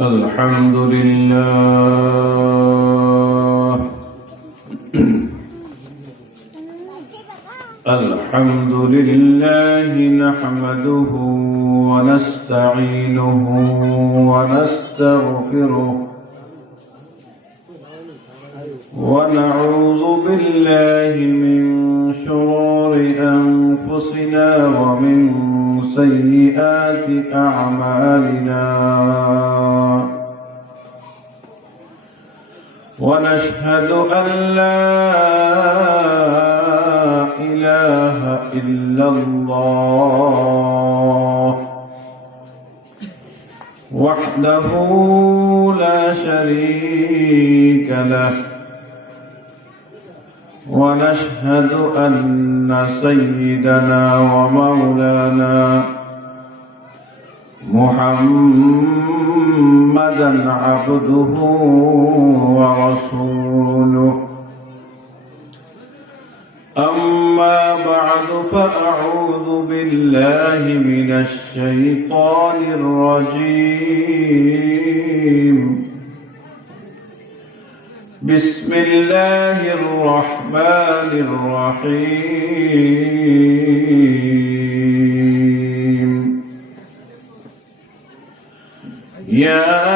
الحمد لله الحمد لله نحمده ونستعينه ونستغفره ونعوذ بالله من شرور أنفسنا ومن سيئات أعمالنا ونشهد أن لا إله إلا الله وحده لا شريك له ونشهد أن سيدنا ومولانا محمدًا عبده ورسوله أما بعد فأعوذ بالله من الشيطان الرجيم بسم الله الرحمن الرحيم يا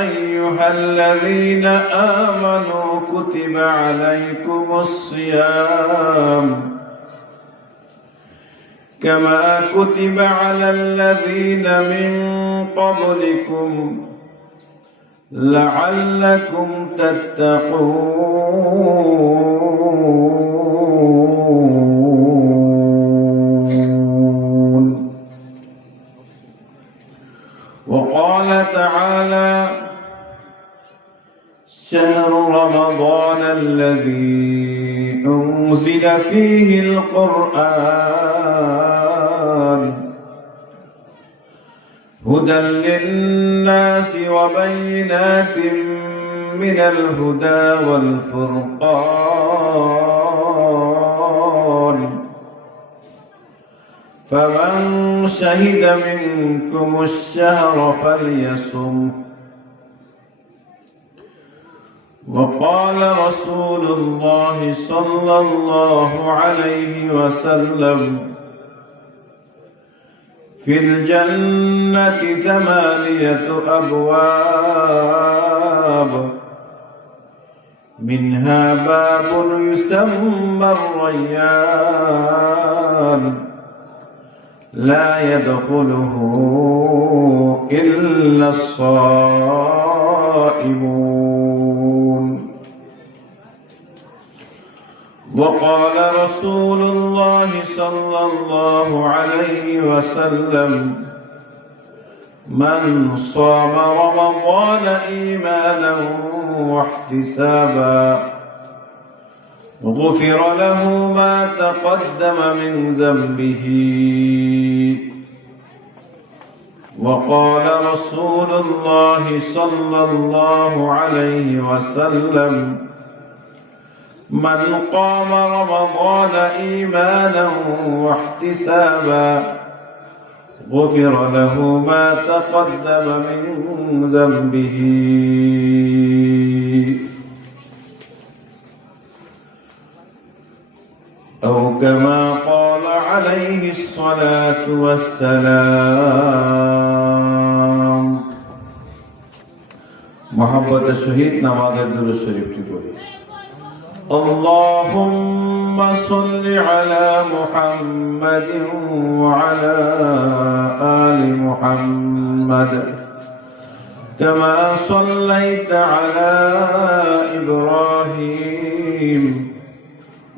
أيها الذين آمنوا كتب عليكم الصيام كما كتب على الذين من قبلكم لعلكم تتقون وقال تعالى شهر رمضان الذي أنزل فيه القرآن هدى للناس وبينات من الهدى والفرقان فمن شهد منكم الشهر فليصم وقال رسول الله صلى الله عليه وسلم في الجنة 8 أبواب منها باب يسمى الريان لا يدخله إلا الصائمون وقال رسول الله صلى الله عليه وسلم من صام رمضان إيمانا واحتسابا غفر له ما تقدم من ذنبه وقال رسول الله صلى الله عليه وسلم من قام رمضان إيمانا واحتسابا غفر له ما تقدم من ذنبه أو كما قال عليه الصلاة والسلام محبت الشهيد نماز الدروس الشريف تقول اللهم صل على محمد وعلى آل محمد كما صليت على إبراهيم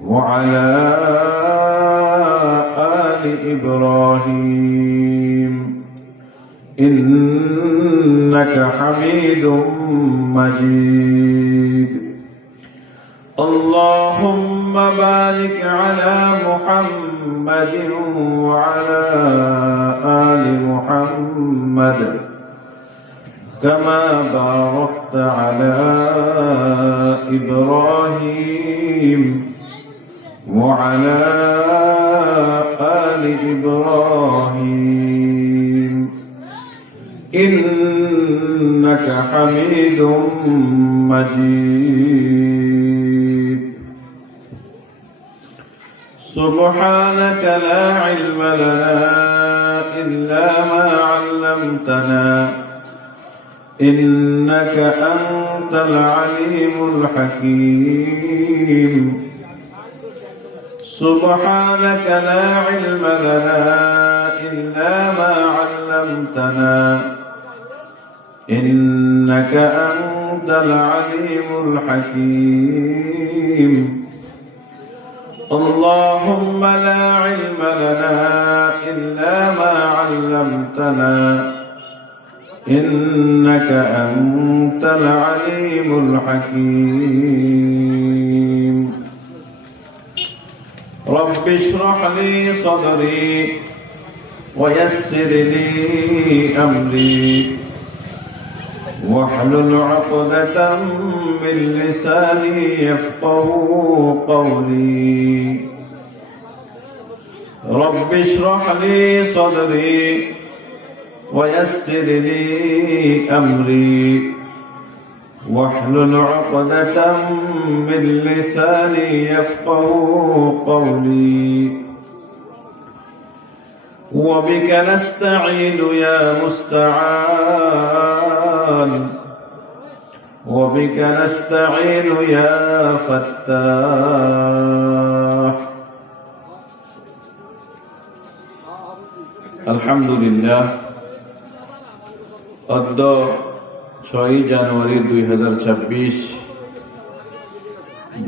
وعلى آل إبراهيم إنك حميد مجيد اللهم بارك على محمد وعلى آل محمد كما باركت على إبراهيم وعلى آل إبراهيم إنك حميد مجيد سبحانك لا علم لنا إلا ما علمتنا إنك أنت العليم الحكيم سبحانك لا علم لنا إلا ما علمتنا إنك أنت العليم الحكيم اللهم لا علم لنا إلا ما علمتنا إنك أنت العليم الحكيم رب اشرح لي صدري ويسر لي أمري واحلل عقدة من لساني يفقهوا قولي رب اشرح لي صدري ويسر لي أمري واحلل عقدة من لساني يفقهوا قولي وبك نستعين يا مستعان وبك نستعين يا فتاح الحمد لله অদ্য 6 জানুয়ারি 2026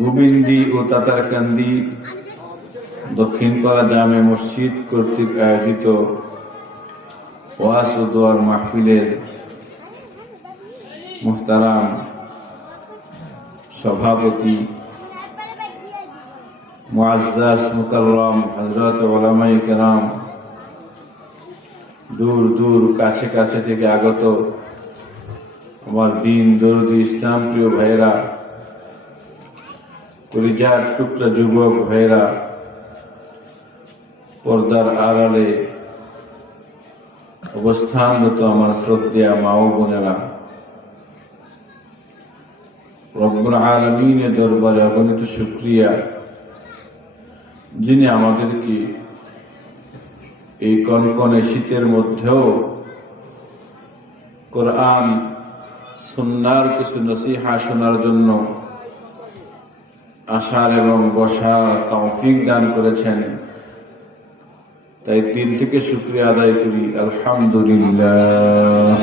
গোবিন্দি ও তাতারকান্দি দক্ষিণপাড়া জামে মসজিদ কর্তৃক আয়োজিত ওয়াজ ও দোয়ার মাহফিলের মুহতারাম সভাপতি মুআজ্জাজ মুকাররম হযরত উলামায়ে কেরাম, দূর দূর কাছে কাছে থেকে আগত আমার দিন দরদি ইসলাম প্রিয় ভাইয়েরা, কলিজার টুকরা যুবক ভাইয়েরা, পর্দার আড়ালে অবস্থানরত আমার শ্রদ্ধেয় মা ও বোনেরা, রব্বুল আলামিনের দরবারে অগণিত শুকরিয়া যিনি আমাদেরকে এই কনকনে শীতের মধ্যেও কোরআন সুন্নাহর কিছু নসিহা শোনার জন্য আসার এবং বসার তৌফিক দান করেছেন। তাই দিল থেকে শুকরিয়া আদায় করি, আলহামদুলিল্লাহ।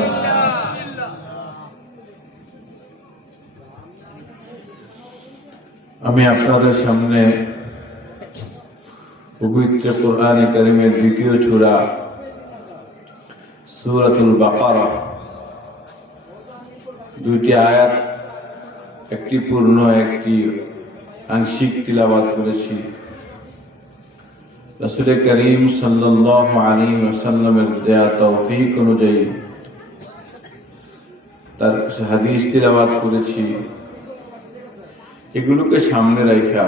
আমি আপনাদের সামনে পবিত্র কোরআনে কারীমের দ্বিতীয় সূরা সূরাতুল বাকারা, দুইটি আয়াত, একটি পূর্ণ একটি আংশিক তিলাওয়াত করেছি। রাসূল করিম সাল্লাল্লাহু আলাইহি ওয়াসাল্লামের দেয়া তৌফিক অনুযায়ী তার কিছু হাদিস তিলাওয়াত করেছি। এগুলোকে সামনে রাখা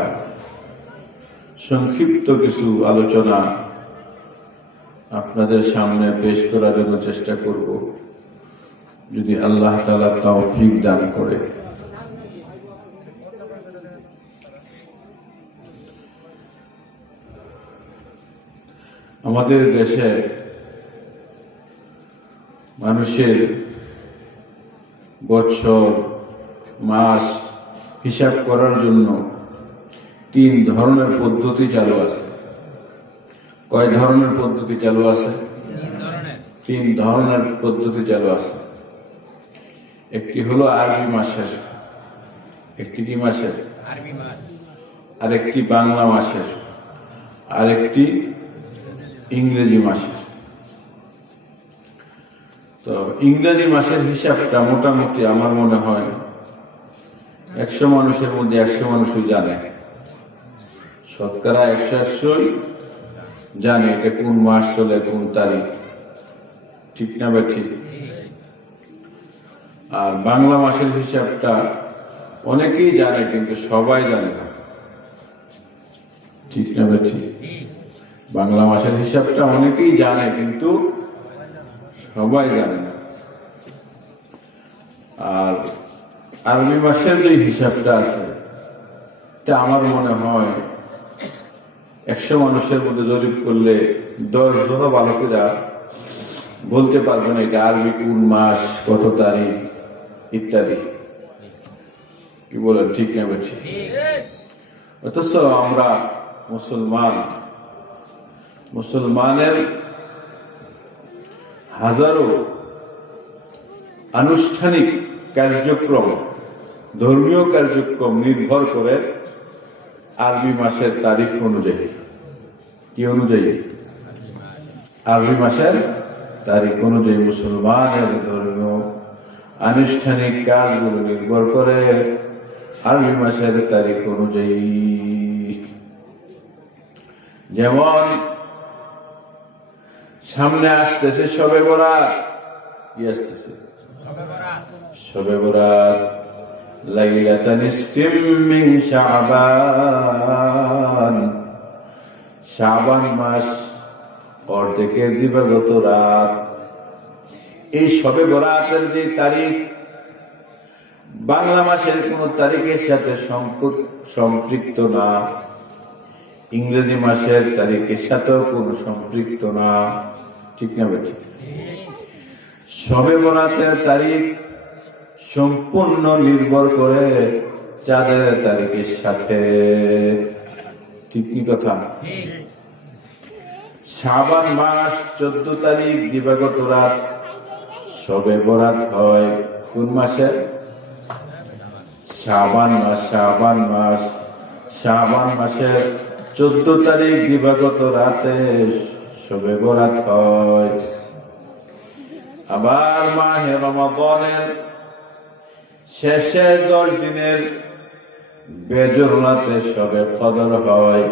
সংক্ষিপ্ত কিছু আলোচনা আপনাদের সামনে পেশ করার জন্য চেষ্টা করব, যদি আল্লাহ তাআলা তৌফিক দান করে। আমাদের দেশে মানুষের বছর মাস হিসাব করার জন্য 3 ধরনের পদ্ধতি চালু আছে। কয় ধরনের পদ্ধতি চালু আছে? 3 ধরনের পদ্ধতি চালু আছে। একটি হলো আরবি মাসের, একটি কি মাসের? আরবি মাস। আরেকটি বাংলা মাসের, আরেকটি ইংরেজি মাসের। তো ইংরেজি মাসের হিসাবটা মোটামুটি আমার মনে হয় 100 মানুষের মধ্যে 100 মানুষই জানে, শতকরা 100-100ই জানে এটা কোন মাস চলে, কোন তারিখ, ঠিক না বা ঠিক? আর বাংলা মাসের হিসাবটা অনেকেই জানে কিন্তু সবাই জানে না, ঠিক না বা ঠিক? বাংলা মাসের হিসাবটা অনেকেই জানে কিন্তু সবাই জানে না। আর আরবি মাসের যে হিসাবটা আছে তা আমার মনে হয় 100 মানুষের মধ্যে জরিপ করলে 10 জন বালকেরা বলতে পারবে না এটা আরবি কোন মাস কত তারিখ ইত্যাদি। কি বলেন, ঠিক না বেঠিক? অথচ আমরা মুসলমানের হাজারো আনুষ্ঠানিক কার্যক্রম, ধর্মীয় কার্যক্রম নির্ভর করে আরবি মাসের তারিখ অনুযায়ী। কি অনুযায়ী? আরবি মাসের তারিখ অনুযায়ী মুসলমানের ধর্মীয় আনুষ্ঠানিক কাজগুলো নির্ভর করে আরবি মাসের তারিখ অনুযায়ী। যেমন সামনে আসতেছে শবে বরাত। কি আসতেছে? শবে বরাত। লাইলাতুন নিসফিম মিন শাবান, শাবান মাস অর্ধেকের দিবাগত রাত। এই শবে বরাতের যে তারিখ বাংলা মাসের কোন তারিখের সাথে সম্পৃক্ত না, ইংরেজি মাসের তারিখের সাথেও কোন সম্পৃক্ত না। ঠিক না বেঠিক? শবে বরাতের তারিখ সম্পূর্ণ নির্ভর করে চাঁদের তারিখের সাথে। ঠিক কি কথা? শাবান মাস 14 তারিখ দিবাগত রাত। শবে বরাত হয় কোন মাসে? শাবান মাসের 14 তারিখ দিবাগত রাতে শবে বরাত হয়। আবার মাহে রমাদানের শেষের 10 দিনের বেজর রাতে শবে কদর হয়।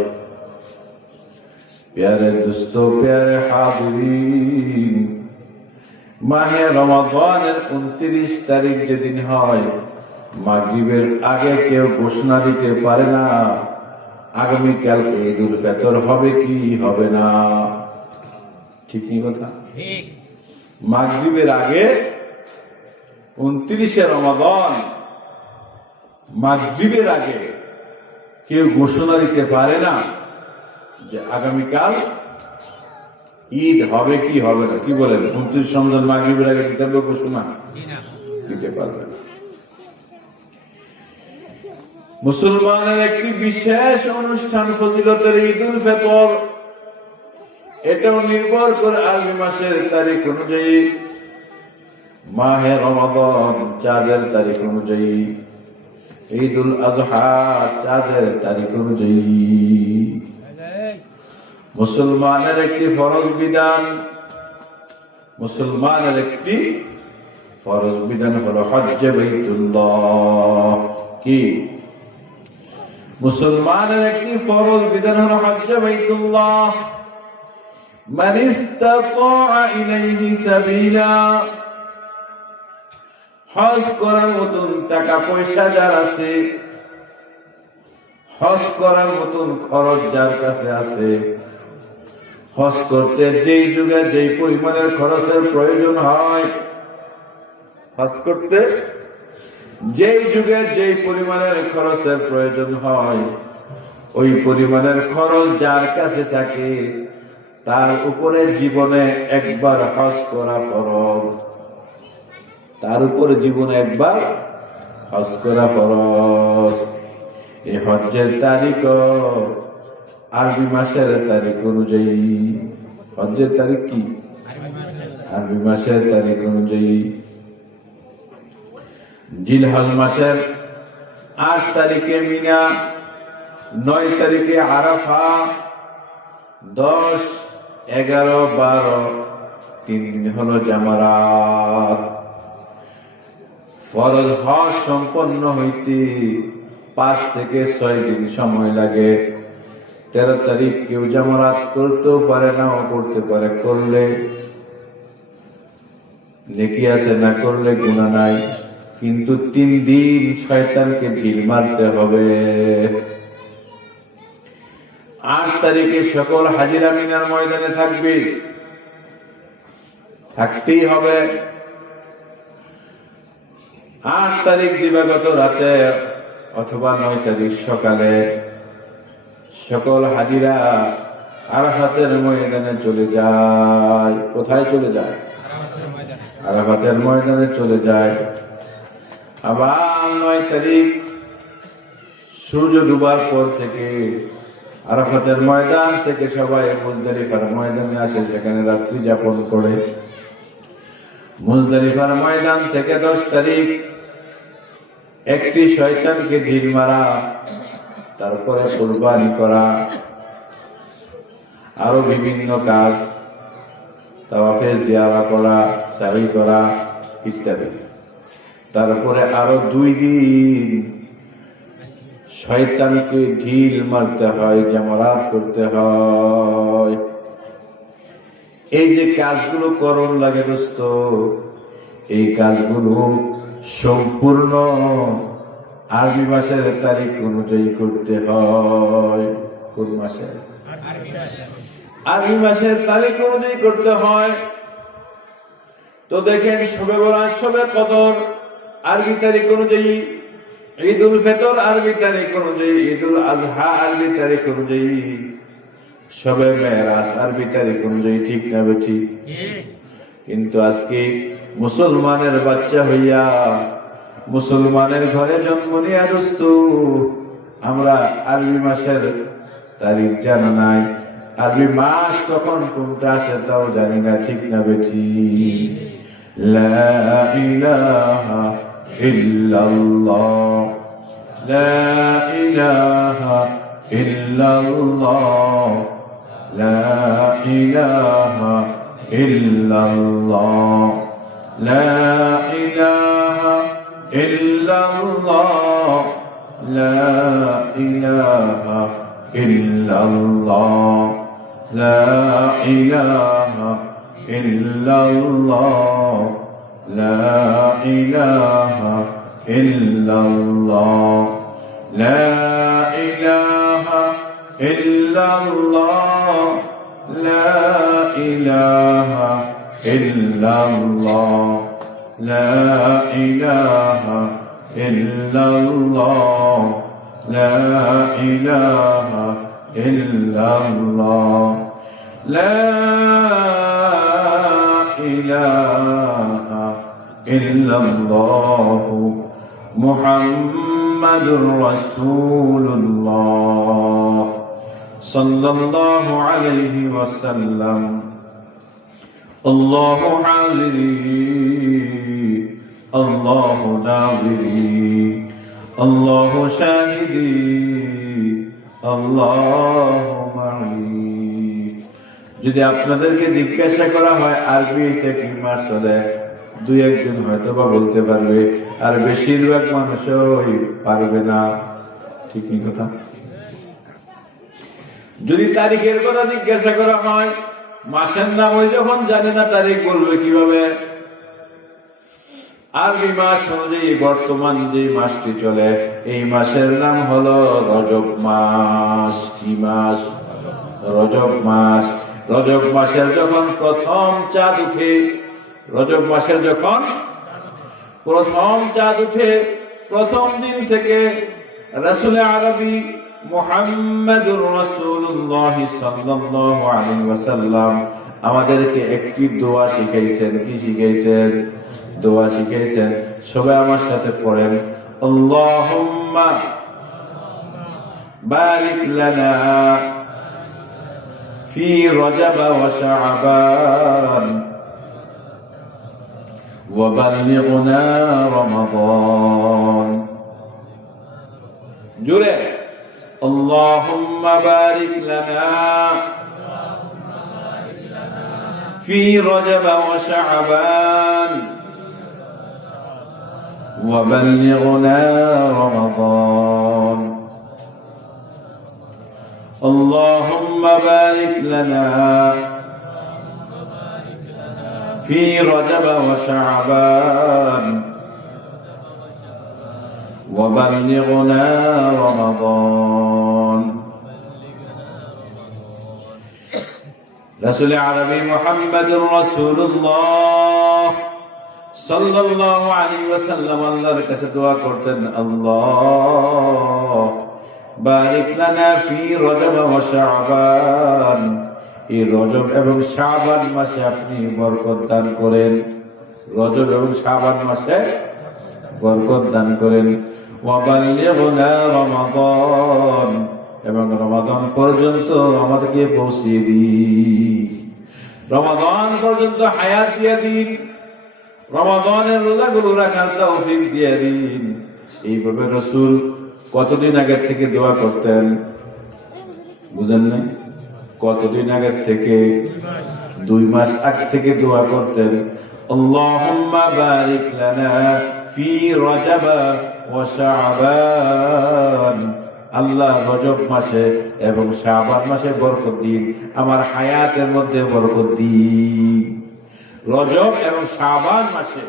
প্যারে দোস্ত, প্যারে হাজিরিন, মাহে রমাদানের 29 তারিখ যেদিন হয়, মাগরিবের আগে কেউ ঘোষণা দিতে পারে না আগামীকালকে ঈদুল ফিতর হবে কি হবে না। ঠিক কি কথা? মাগরিবের আগে 29শে রমাদান, মাগরিবের আগে কেউ ঘোষণা দিতে পারে না যে আগামীকাল ঈদ হবে কি হবে না। কি বলেন? 29 রমজান মাগরিবের আগে দিতে পারবে ঘোষণা? দিতে পারবে না। মুসলমানের একটি বিশেষ অনুষ্ঠান ফজিলতের ঈদুল ফিতর, এটাও নির্ভর করে আরবি মাসের তারিখ অনুযায়ী, মাহে রমাদান চাঁদের তারিখ অনুযায়ী, ঈদুল আজহা চাঁদের তারিখ অনুযায়ী। মুসলমানের একটি ফরজ বিধান হলো হজ্জে বাইতুল্লাহ। কি? মুসলমানের একটি ফরজ বিধান হলো হজ্জে বাইতুল্লাহ। মান ইসতাতা ইলাইহি সাবিলা, হজ করার মতন টাকা পয়সা যার আছে, হজ করার মতন খরচ যার কাছে আছে, হজ করতে যেই যুগে যেই পরিমাণের খরচের প্রয়োজন হয়, হজ করতে যেই যুগে যেই পরিমাণের খরচের প্রয়োজন হয়, ওই পরিমাণের খরচ যার কাছে থাকে তার উপরে জীবনে একবার হজ করা ফরজ। তার উপরে জীবনে একবার হজ করা ফরজ। এই হজ্জের তারিখ আরবি মাসের তারিখ অনুযায়ী। হজ্জের তারিখ কি? আরবি মাসের তারিখ অনুযায়ী। জিলহজ মাসের 8 তারিখে মিনা, 9 তারিখে আরাফা, 10, 11, 12 3 দিন হলো জামারাত। ফরজ হজ সম্পন্ন হইতে 5 থেকে 6 দিন সময় লাগে। 13 তারিখ কেউ জামারাত করতেও পারে না, করতে পারে, করলে নেকি আছে, না করলে গুনাহ নাই। কিন্তু 3 দিন শয়তানকে ঢিল মারতে হবে। 8 তারিখে সকল হাজিরা মিনার ময়দানে থাকবে, থাকতেই হবে। 8 তারিখ দিবাগত রাতে অথবা 9 তারিখ সকালে সকল হাজিরা আরাফাতের ময়দানে চলে যায়। কোথায় চলে যায়? আরাফাতের ময়দানে চলে যায়। আবার 9 তারিখ সূর্য ডুবার পর থেকে আরাফাতের ময়দান থেকে সবাই মুজদালিফার ময়দানে আসে, সেখানে রাত্রি যাপন করে। মুজদালিফার ময়দান থেকে 10 তারিখ একটি শয়তানকে ঢিল মারা, তারপরে কুরবানি করা, আরো বিভিন্ন কাজ, তাওয়াফে জিয়ারা করা, সাই করা ইত্যাদি। তারপরে আরো 2 দিন শয়তানকে ঢিল মারতে হয়, জামারাত করতে হয়। এই যে কাজগুলো করণ লাগে দোস্ত, এই কাজগুলো সম্পূর্ণ আরবি মাসের তারিখ অনুযায়ী করতে হয়। কোন মাসে? আরবি মাসের তারিখ অনুযায়ী করতে হয়। তো দেখেন, শবে বরাত, শবে কদর আরবি তারিখ অনুযায়ী, ঈদুল ফিতর আরবি তারিখ অনুযায়ী, ঈদুল আজহা আরবি তারিখ অনুযায়ী, শবে মেরাজ আরবি তারিখ অনুযায়ী। ঠিক না বেঠি? কিন্তু আজকে মুসলমানের বাচ্চা হইয়া, মুসলমানের ঘরে জন্ম নিয়া দোস্ত, আমরা আরবি মাসের তারিখ জানা নাই, আরবি মাস কখন কোনটা আসে তাও জানি না। ঠিক না বেঠি? লা ইলাহা ইল্লাল্লাহ, লা ইলাহা ইল্লাল্লাহ, লা ইলাহা ইল্লাল্লাহ, লা ইলাহা ইল্লাল্লাহ, লা ইলাহা ইল্লাল্লাহ, লা ইলাহা ইল্লাল্লাহ, লা ইলাহা ইল্লাল্লাহ, লা ইলাহা ইল্লাল্লাহ, লা ইলাহা ইল্লাল্লাহ, লা ইলাহা ইল্লাল্লাহ, লা ইলাহা ইল্লাল্লাহ, লা ইলাহা ইল্লাল্লাহ, মুহাম্মাদুর রাসূলুল্লাহ সাল্লাল্লাহু আলাইহি ওয়াসাল্লাম। আল্লাহু হাজিরি, আল্লাহু নাযিরি, আল্লাহু শাহিদি, আল্লাহু মাই। যদি আপনাদেরকে জিজ্ঞাসা করা হয় আরবি এটা কি মাস চলে, 2-1 হয়তো বা বলতে পারবে, আর বেশিরভাগ মানুষই পারবে না। ঠিক কি কথা? যদি তারিখের কথা জিজ্ঞাসা করা হয়, মাসের নাম ওই যখন জানে না, তারিখ বলবে কিভাবে? আরবি মাস অনুযায়ী বর্তমান যে মাসটি চলে, এই মাসের নাম হলো রজব মাস। কি মাস? রজব মাস। রজব মাসের যখন প্রথম চাঁদ উঠে, রজব মাসের যখন প্রথম চাঁদ উঠে, প্রথম দিন থেকে রাসূল আরবি মুহাম্মাদুর রাসূলুল্লাহ সাল্লাল্লাহু আলাইহি ওয়াসাল্লাম আমাদেরকে একটি দোয়া শিখাইছেন। কি শিখাইছেন? দোয়া শিখাইছেন। সবাই আমার সাথে পড়েন, আল্লাহুম্মা বারিক লানা ফি রজব ওয়া শাবান ওয়া বাল্লিগনা রমাদান। জোরে, আল্লাহুম্মা বারিক লানা ফি রজব ওয়া শাবান وبلغنا رمضان. اللهم بارك لنا في رجب وشعبان وبلغنا رمضان. رسول عربي محمد رسول الله সাল্লাল্লাহু আলাইহি ওয়াসাল্লাম আল্লাহর কাছে দোয়া করতেন, আল্লাহ বারিক লানা ফি রজব ওয়া শাবান, এই রজব এবং শাবান মাসে আপনি বরকত দান করেন, রজব এবং শাবান মাসে বরকত দান করেন। ওয়া বাল্লিগনা রমাদান, এবং রমাদান পর্যন্ত আমাদেরকে পৌঁছিয়ে দিন, রমাদান পর্যন্ত হায়াত দিয়ে দিন, রমাদানের রোজাগুলো রাখার তৌফিক দিয়ে দিন। এইভাবে রাসূল কতদিন আগে থেকে দোয়া করতেন বুঝেন না? কতদিন আগে থেকে? 2 মাস আগে থেকে দোয়া করতেন, আল্লাহুম্মা বারিক লানা ফি রজব ওয়া শাবান, আল্লাহ রজব মাসে এবং শাবান মাসে বরকত দিন, আমার হায়াতের মধ্যে বরকত দিন। রজব এবং শাবান মাসে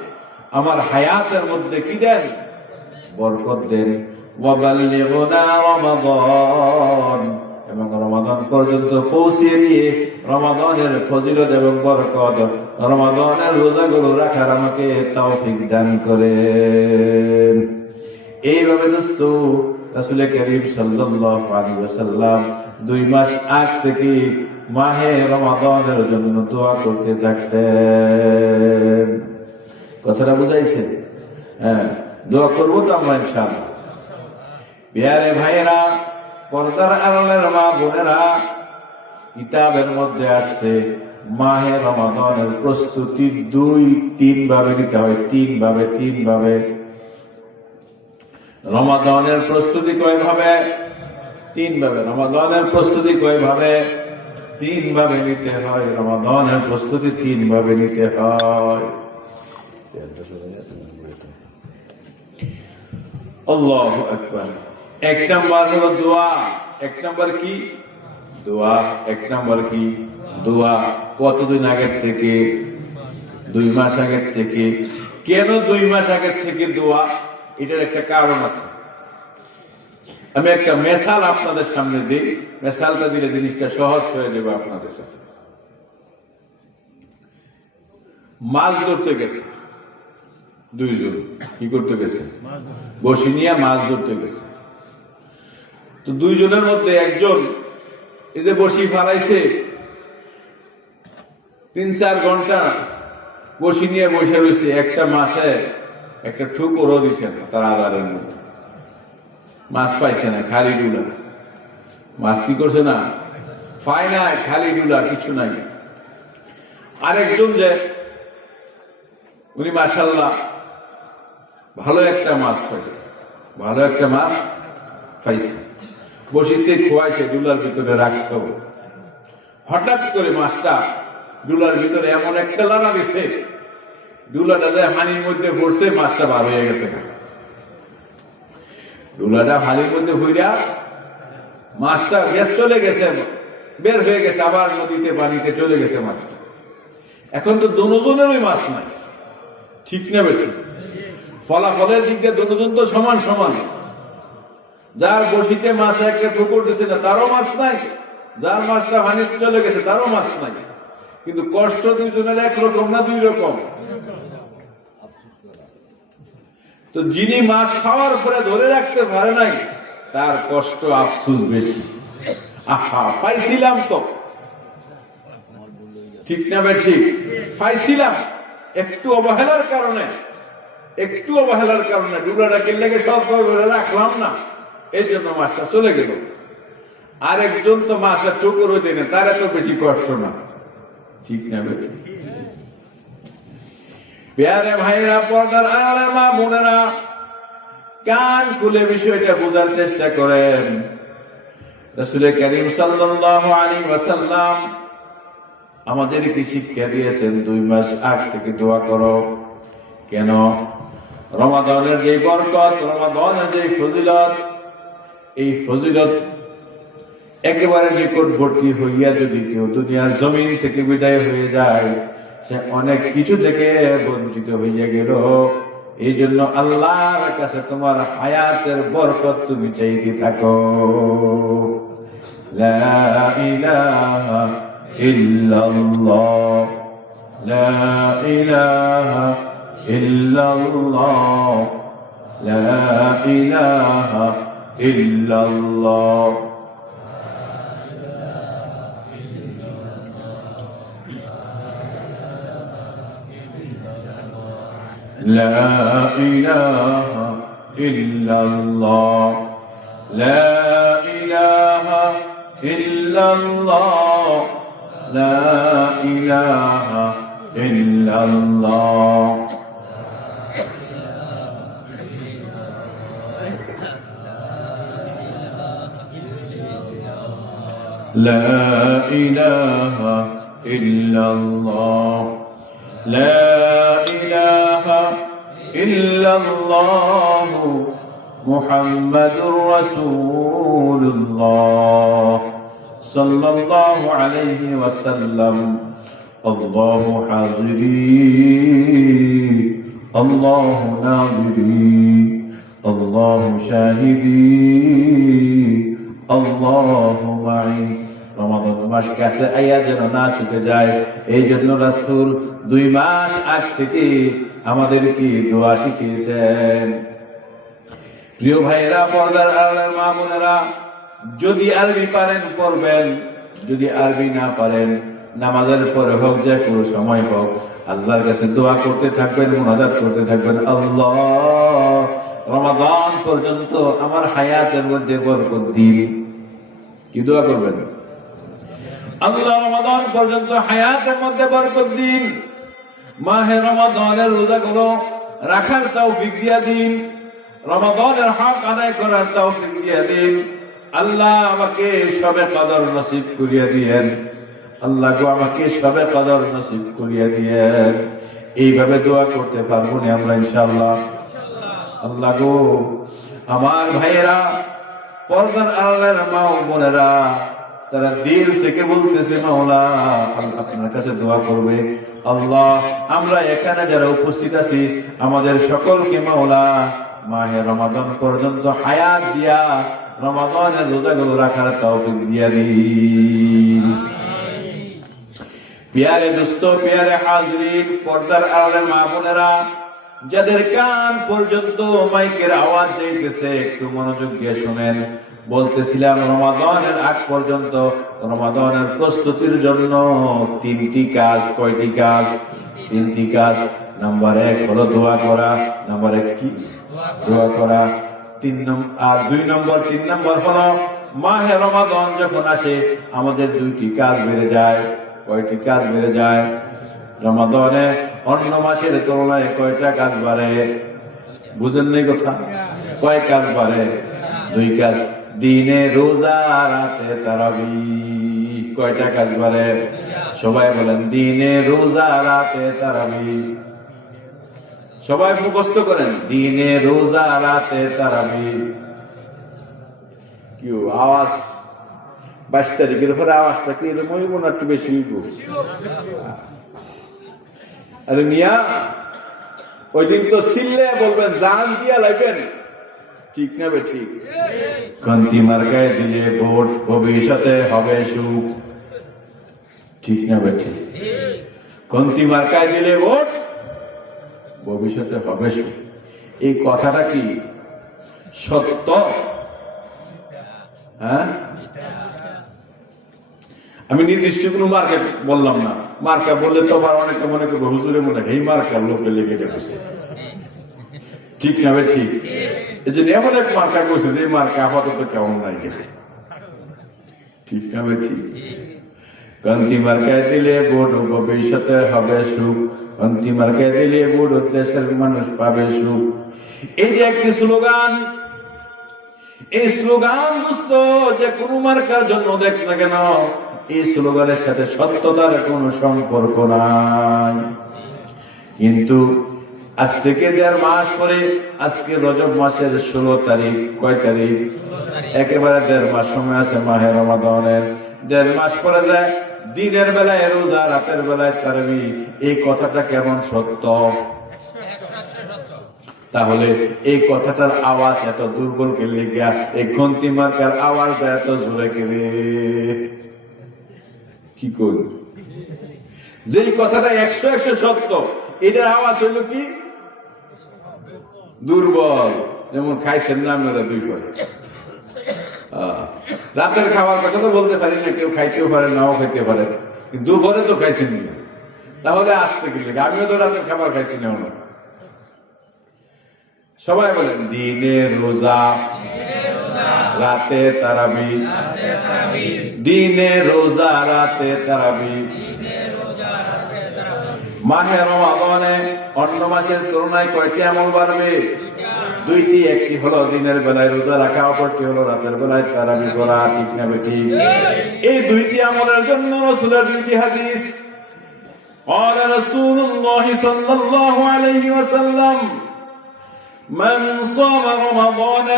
আমার হায়াতের মধ্যে কি দেন? বরকত দেন। ওয়া বাল্লিগনা রমাদান, এবং রমাদান পর্যন্ত পৌঁছিয়ে দিয়ে রমাদানের ফজিলত এবং বরকত, রমাদানের রোজাগুলো রাখার আমাকে তৌফিক দান করেন। এইভাবে দোস্ত রাসূল করিম সাল্লাল্লাহু আলাইহি ওয়াসাল্লাম 2 মাস আগ থেকে মাহে রমাদানের জন্য দোয়া করতে থাকতেন। কথাটা বুঝাইছে? হ্যাঁ, দোয়া করবো তো আমরা ইনশাআল্লাহ। বিয়ারে ভাইয়েরা, পর্দার আড়ালের মা বোনেরা, কিতাবের মধ্যে আসছে মাহে রমাদানের প্রস্তুতি 2-3 ভাবে নিতে হয়, 3 ভাবে। রমাদানের প্রস্তুতি কয় ভাবে? 3 ভাবে। রমাদানের প্রস্তুতি কয় ভাবে? 3 ভাবে নিতে হয়। রমাদানের প্রস্তুতি 3 ভাবে নিতে হয়। আল্লাহু আকবার। 1 নাম্বার হলো দোয়া। 1 নাম্বার কি? দোয়া। 1 নাম্বার কি? দোয়া। কতদিন আগের থেকে? 2 মাস আগের থেকে। কেন 2 মাস আগের থেকে দোয়া? এটার একটা কারণ আছে। আমি একটা মেসাল আপনাদের সামনে দিই, মেসালটা দিলে জিনিসটা সহজ হয়ে যাবে আপনাদের সাথে। মাছ ধরতে গেছে 2 জন। কি করতে গেছে? বসি নিয়ে মাছ ধরতে গেছে। তো 2 জনের মধ্যে একজন এই যে বসি ফালাইছে, 3-4 ঘন্টা বসি নিয়ে বসে রয়েছে, একটা মাছে একটা ঠুকুরও দিছে না তার আদারের মধ্যে। মাছ পাইছে না, খালি ডুলা। মাছ কি করছে না? পায় না, খালি ডুলা, কিছু নাই। আরেকজন যে উনি মাশাআল্লাহ ভালো একটা মাছ পাইছে, ভালো একটা মাছ পাইছে, বসিতে খোয়াইছে, ডুলার ভিতরে রাখছে। হঠাৎ করে মাছটা ডুলার ভিতরে এমন একটা লাড়া দিছে, ডুলাটা যে পানির মধ্যে পড়ছে, মাছটা বার হয়ে গেছে। ডুলাটা পানির মধ্যে ভইরা মাছটা গ্যাস চলে গেছে, বের হয়ে গেছে, আবার নদীতে পানিতে চলে গেছে মাছটা। এখন তো দুজনেরই মাছ নাই, ঠিক না বেঠিক? ফলাফলের দিক দিয়ে দুজন তো সমান সমান। যার বসিতে মাছ একটা ঠুকুর দিছে না তারও মাছ নাই, যার মাছটা পানিতে চলে গেছে তারও মাছ নাই। কিন্তু কষ্ট 2 জনের একরকম না 2 রকম? তো যিনি মাছ খাওয়ার পরে ধরে রাখতে পারে নাই তার কষ্ট, আফসোস বেশি। আহা, পাইছিলাম তো, ঠিক না বেঠিক? পাইছিলাম, একটু অবহেলার কারণে ডুলাটা কিনলে সরকার করে রাখলাম না, এই জন্য মাছটা চলে গেল। আরেকজন তো মাছের ঠুকুর হইতে না, তার এত বেশি কষ্ট না, ঠিক না বেঠিক? প্যারে ভাইরা, পর্দার আড়ালের মা বোনেরা, কান খুলে বিষয়টা বোঝার চেষ্টা করেন। রাসূল করিম সাল্লাল্লাহু আলাইহি ওয়াসাল্লাম আমাদেরকে শিক্ষা দিয়েছেন 2 মাস আগ থেকে দোয়া করো। কেন? রমাদানের যে বরকত, রমাদানের যে ফজিলত, এই ফজিলত একেবারে নিকটবর্তী হইয়া যদি কেউ দুনিয়ার জমিন থেকে বিদায় হয়ে যায়, সে অনেক কিছু থেকে বঞ্চিত হইয়া গেল। এই জন্য আল্লাহর কাছে তোমার হায়াতের বরকত তুমি চাইতে থাকো। লা ইলাহা ইল্লাল্লাহ, লা ইলাহা ইল্লাল্লাহ, লা ইলাহা ইল্লাল্লাহ। لا إله إلا الله، لا إله إلا الله، لا إله إلا الله. لا إله إلا الله، لا إله إلا الله، محمد رسول الله صلى الله عليه وسلم. الله حاضري، الله ناظري، الله شاهدي، الله معي. রমাদান মাস কাছে আইয়া যেন না ছুটে যায়, এই জন্য রাসূল 2 মাস আগ থেকে আমাদেরকে দোয়া শিখিয়েছেন। প্রিয় ভাইয়েরা, পর্দার আড়ালের মা বোনেরা, যদি আরবি পারেন পড়বেন, যদি আরবি না পারেন নামাজের পরে হোক, যে কোনো সময় হোক, আল্লাহর কাছে দোয়া করতে থাকবেন, মুনাজাত করতে থাকবেন। আল্লাহ, রমাদান পর্যন্ত আমার হায়াতের মধ্যে বরকত দিন। কি দোয়া করবেন? আল্লাহ, রমাদান পর্যন্ত হায়াতের মধ্যে বরকত দিন। মাহে রমাদানের রোজাগুলো রাখার তৌফিক দিয়া দিন, রমাদানের হক আদায় করার তৌফিক দিয়া দিন। আল্লাহ, আমাকে সবে কদর নসিব করিয়া দিয়েন। আল্লাহ গো, আমাকে সবে কদর নসিব করিয়া দিয়েন। এইভাবে দোয়া করতে পারবো না আমরা ইনশাআল্লাহ? আল্লাহ গো, আমার ভাইয়েরা, পর্দার আড়ালের মা ও বোনেরা, তারা দিল থেকে বলতেছে, মাওলা আপনার কাছে দোয়া করবে। আল্লাহ, আমরা এখানে যারা উপস্থিত আছি, আমাদের সকলকে মাওলা মাহে রমাদান পর্যন্ত হায়াত দিয়া রমাদানের রোজাগুলো রাখার তৌফিক দিয়া দিন। প্যারে দোস্ত, প্যারে হাজরিন, পর্দার আড়ালের মা বোনেরা, যাদের কান পর্যন্ত মাইকের আওয়াজ যাইতেছে, একটু মনোযোগ দিয়ে শুনেন। বলতেছিলাম, রমাদানের আগ পর্যন্ত রমাদানের প্রস্তুতির জন্য 3টি কাজ। কয়টি কাজ? 3টি কাজ। নাম্বার 1 হলো দোয়া করা। নাম্বার 1 কি? দোয়া করা। 3 নম্বর হলো মাহে রমাদান যখন আসে আমাদের 2টি কাজ বেড়ে যায়। কয়টি কাজ বেড়ে যায়? রমাদানে অন্য মাসের তুলনায় কয়টা কাজ বাড়ে? বুঝেন নাই কথা? কয় কাজ বাড়ে? 2 কাজ। দিনে রোজা, রাতে তারাবি। কয়টা কাজ বাড়ে? সবাই বলেন, দিনে রোজা, রাতে তারাবি। সবাই মুখস্থ করেন, দিনে রোজা, রাতে তারাবি। কি আওয়াজ? 22 তারিখের পরে আওয়াজটা কি এরকম হইব না একটু বেশি হইব? আরে মিয়া, ওই দিন তো ছিললে বলবেন, জান দিয়া লাগবেন। ঠিক না বে? ঠিক। কান্তি মার্কায় দিলে ভোট, ভবিষ্যতে হবে সুখ। ঠিক না বে? ঠিক। কান্তি মার্কায় দিলে ভোট, ভবিষ্যতে হবে সুখ। এই কথাটা কি সত্য? হ্যাঁ, আমি নির্দিষ্ট কোনো মার্কা বললাম না। মার্কা বললে তো আবার অনেকে মনে করবে, হুজুরে মনে হয় এই মার্কার লোকে লেগে যাচ্ছে। ঠিক না বে? ঠিক। এই জন্য এমন এক মার্কা করছে যে মার্কা আপাতত কেমন নাই। ঠিক না বে? ঠিক। কান্তি মার্কায় দিলে ভোট, ভবিষ্যতে হবে সুখ। কান্তি মার্কায় দিলে ভোট, দেশের মানুষ পাবে সুখ। এই যে একটি স্লোগান, এই স্লোগান দোস্ত যে কোনো মার্কার জন্য দেখ না কেন, এই স্লোগানের সাথে সত্যতার কোনো সম্পর্ক নাই। কিন্তু আজ থেকে 1.5 মাস পরে, আজকে রজব মাসের 16 তারিখ। কয় তারিখ? একেবারে 1.5 মাস সময় আছে মাহে রমাদানের। 1.5 মাস পরে যায়। দিনের বেলায় রোজা, রাতের বেলায় তারাবি। এই কথাটা কেমন সত্য? তাহলে এই কথাটার আওয়াজ এত দুর্বল কে লেগা? এই ঘন্টি মার্কার আওয়াজটা এত জোরে কে রে? কি করি? যেই কথাটা 100 সত্য, এটার আওয়াজ হইল কি? দুর্বল, যেমন খাইছেন না আপনারা দুই পরে। রাতের খাবার কথা তো বলতে পারি না, কেউ খাইতেও পারে নাও খাইতে পারে, কিন্তু দুপুরে তো খাইছেন না, তাহলে আসতে গেলে আমিও তো রাতের খাবার খাইছি না। সবাই বলেন দিনের রোজা রাতে তারাবি, দিনে রোজা রাতে তারাবি। মাহে রমাদানে অন্য মাসের তুলনায় কয়টি আমল বাড়বে? দুইটি। একটি হলো দিনের বেলায় রোজা রাখা, অপরটি হলো রাতের বেলায় তারাবি করা। ঠিক না বেঠিক? এই দুইটি আমলের জন্য রাসূলের দুইটি হাদিস। قال رسول الله صلى الله عليه وسلم من صام رمضان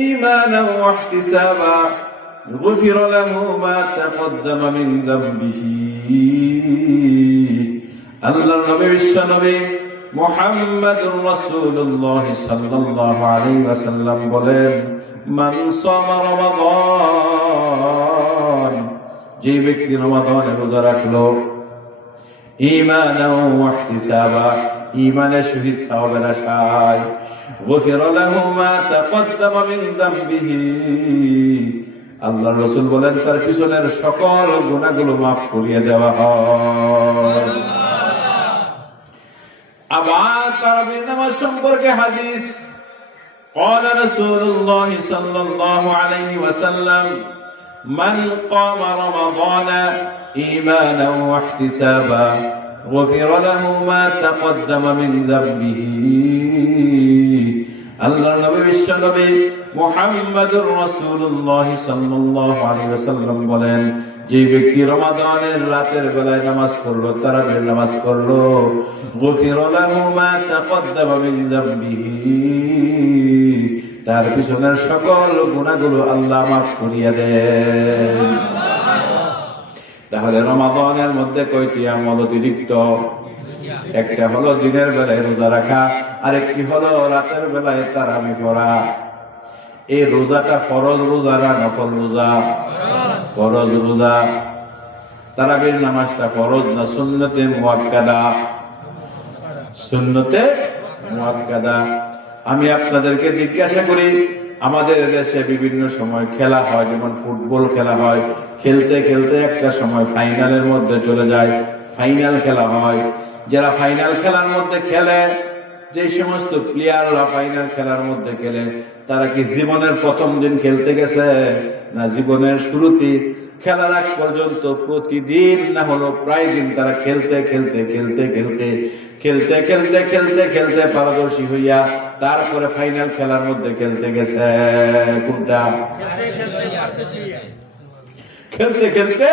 إيمانا واحتسابا غفر له ما تقدم من ذنبه। আল্লাহর নবী বিশ্ব নবী মুহাম্মদুর রাসূলুল্লাহ সাল্লাল্লাহু আলাইহি ওয়াসাল্লাম বলেন, মান সামা রমাদান, যে ব্যক্তি রমাদানে রোজা রাখলো, ঈমানাও ওয়া ইহতিসাবা, ঈমানের সহিত সওয়াবের আশায়, গুফিরা লাহু মা তাকদ্দামা মিন যামবিহি, আল্লাহর রাসূল বলেন তার পিছনের সকল গুনাহগুলো মাফ করিয়ে দেওয়া হয়। আবার তারাবির নামাজ সম্পর্কে হাদিস। قال رسول الله صلى الله عليه وسلم من قام رمضان إيمانا واحتسابا غفر له ما تقدم من ذنبه। আল্লাহর নবী বিশ্ব নবী মুহাম্মদুর রাসূলুল্লাহ সাল্লাল্লাহু আলাইহি ওয়াসাল্লাম বলেন, যে ব্যক্তি রমাদানের রাতের বেলায় নামাজ পড়লো, তারাবির নামাজ পড়লো, গুফিরা লাহু মা তাকদ্দামা মিন যামবিহি, তার পিছনের সকল গুনাহগুলো আল্লাহ মাফ করিয়া দেন। তাহলে রমাদানের মধ্যে কয়টি আমল অতিরিক্ত? একটা হলো দিনের বেলায় রোজা রাখা, আরেকটি হলো রাতের বেলায় তারাবি পড়া। এই রোজাটা ফরজ রোজা না নফল রোজা? ফরজ রোজা। তারাবির নামাজটা ফরজ না সুন্নতে মুআক্কাদা? সুন্নতে মুআক্কাদা। আমি আপনাদেরকে জিজ্ঞাসা করি, আমাদের দেশে বিভিন্ন সময় খেলা হয়, যেমন ফুটবল খেলা হয়, খেলতে খেলতে একটা সময় ফাইনালের মধ্যে চলে যায়, ফাইনাল খেলা হয়। যারা ফাইনাল খেলার মধ্যে খেলে, যে সমস্ত প্লেয়াররা ফাইনাল খেলার মধ্যে খেলে, তারা কি জীবনের প্রথম দিন খেলতে গেছে না জীবনের শুরুতে? খেলার আগ পর্যন্ত প্রতিদিন না হলো প্রায় দিন তারা খেলতে খেলতে খেলতে খেলতে খেলতে খেলতে খেলতে খেলতে পারদর্শী হইয়া তারপরে ফাইনাল খেলার মধ্যে খেলতে গেছে। কোনটা? খেলতে খেলতে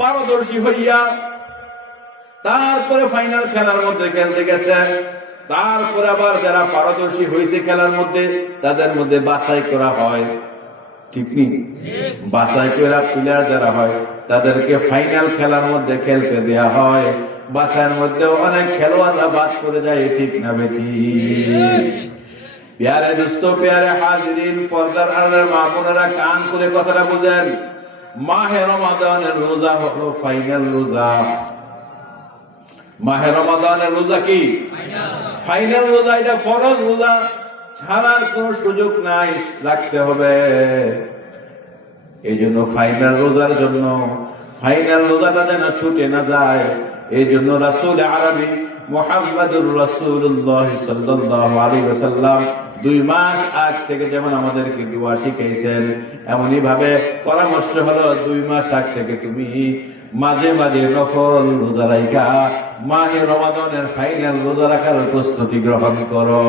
পারদর্শী হইয়া তারপরে ফাইনাল খেলার মধ্যে খেলতে গেছে। তারপরে আবার যারা পারদর্শী হয়েছে খেলার মধ্যে, তাদের মধ্যে বাছাই করা হয়। ঠিক নেই? বাছাই করা প্লেয়ার যারা হয়, তাদেরকে ফাইনাল খেলার মধ্যে খেলতে দেয়া হয়। বাছাইয়ের মধ্যে অনেক খেলোয়াড়রা বাদ করে যায়। ঠিক না বেঠিক? প্যারে দোস্ত, প্যারে হাজিরিন, পর্দার আড়ালের মা বোনেরা কান করে কথাটা বুঝেন। মাহে রমাদানের রোজা হলো ফাইনাল রোজা। মাহে রমাদানের রোজা কি ফাইনাল রোজা? এটা ফরজ রোজা, ছাড়ার কোন সুযোগ নাই, রাখতে হবে। এই জন্য ফাইনাল রোজার জন্য, ফাইনাল রোজাটা যেন ছুটে না যায়, এই জন্য রাসূল আরবি মুহাম্মদুর রাসূলুল্লাহ সাল্লাল্লাহু আলাইহি ওয়াসাল্লাম 2 মাস আগ থেকে যেমন আমাদেরকে দোয়া শিখাইছেন, এমনই ভাবে পরামর্শ হলো 2 মাস আগ থেকে তুমি মাঝে মাঝে নফল রোজা রাখা মাহে রমাদানের ফাইনাল রোজা রাখার প্রস্তুতি গ্রহণ করো।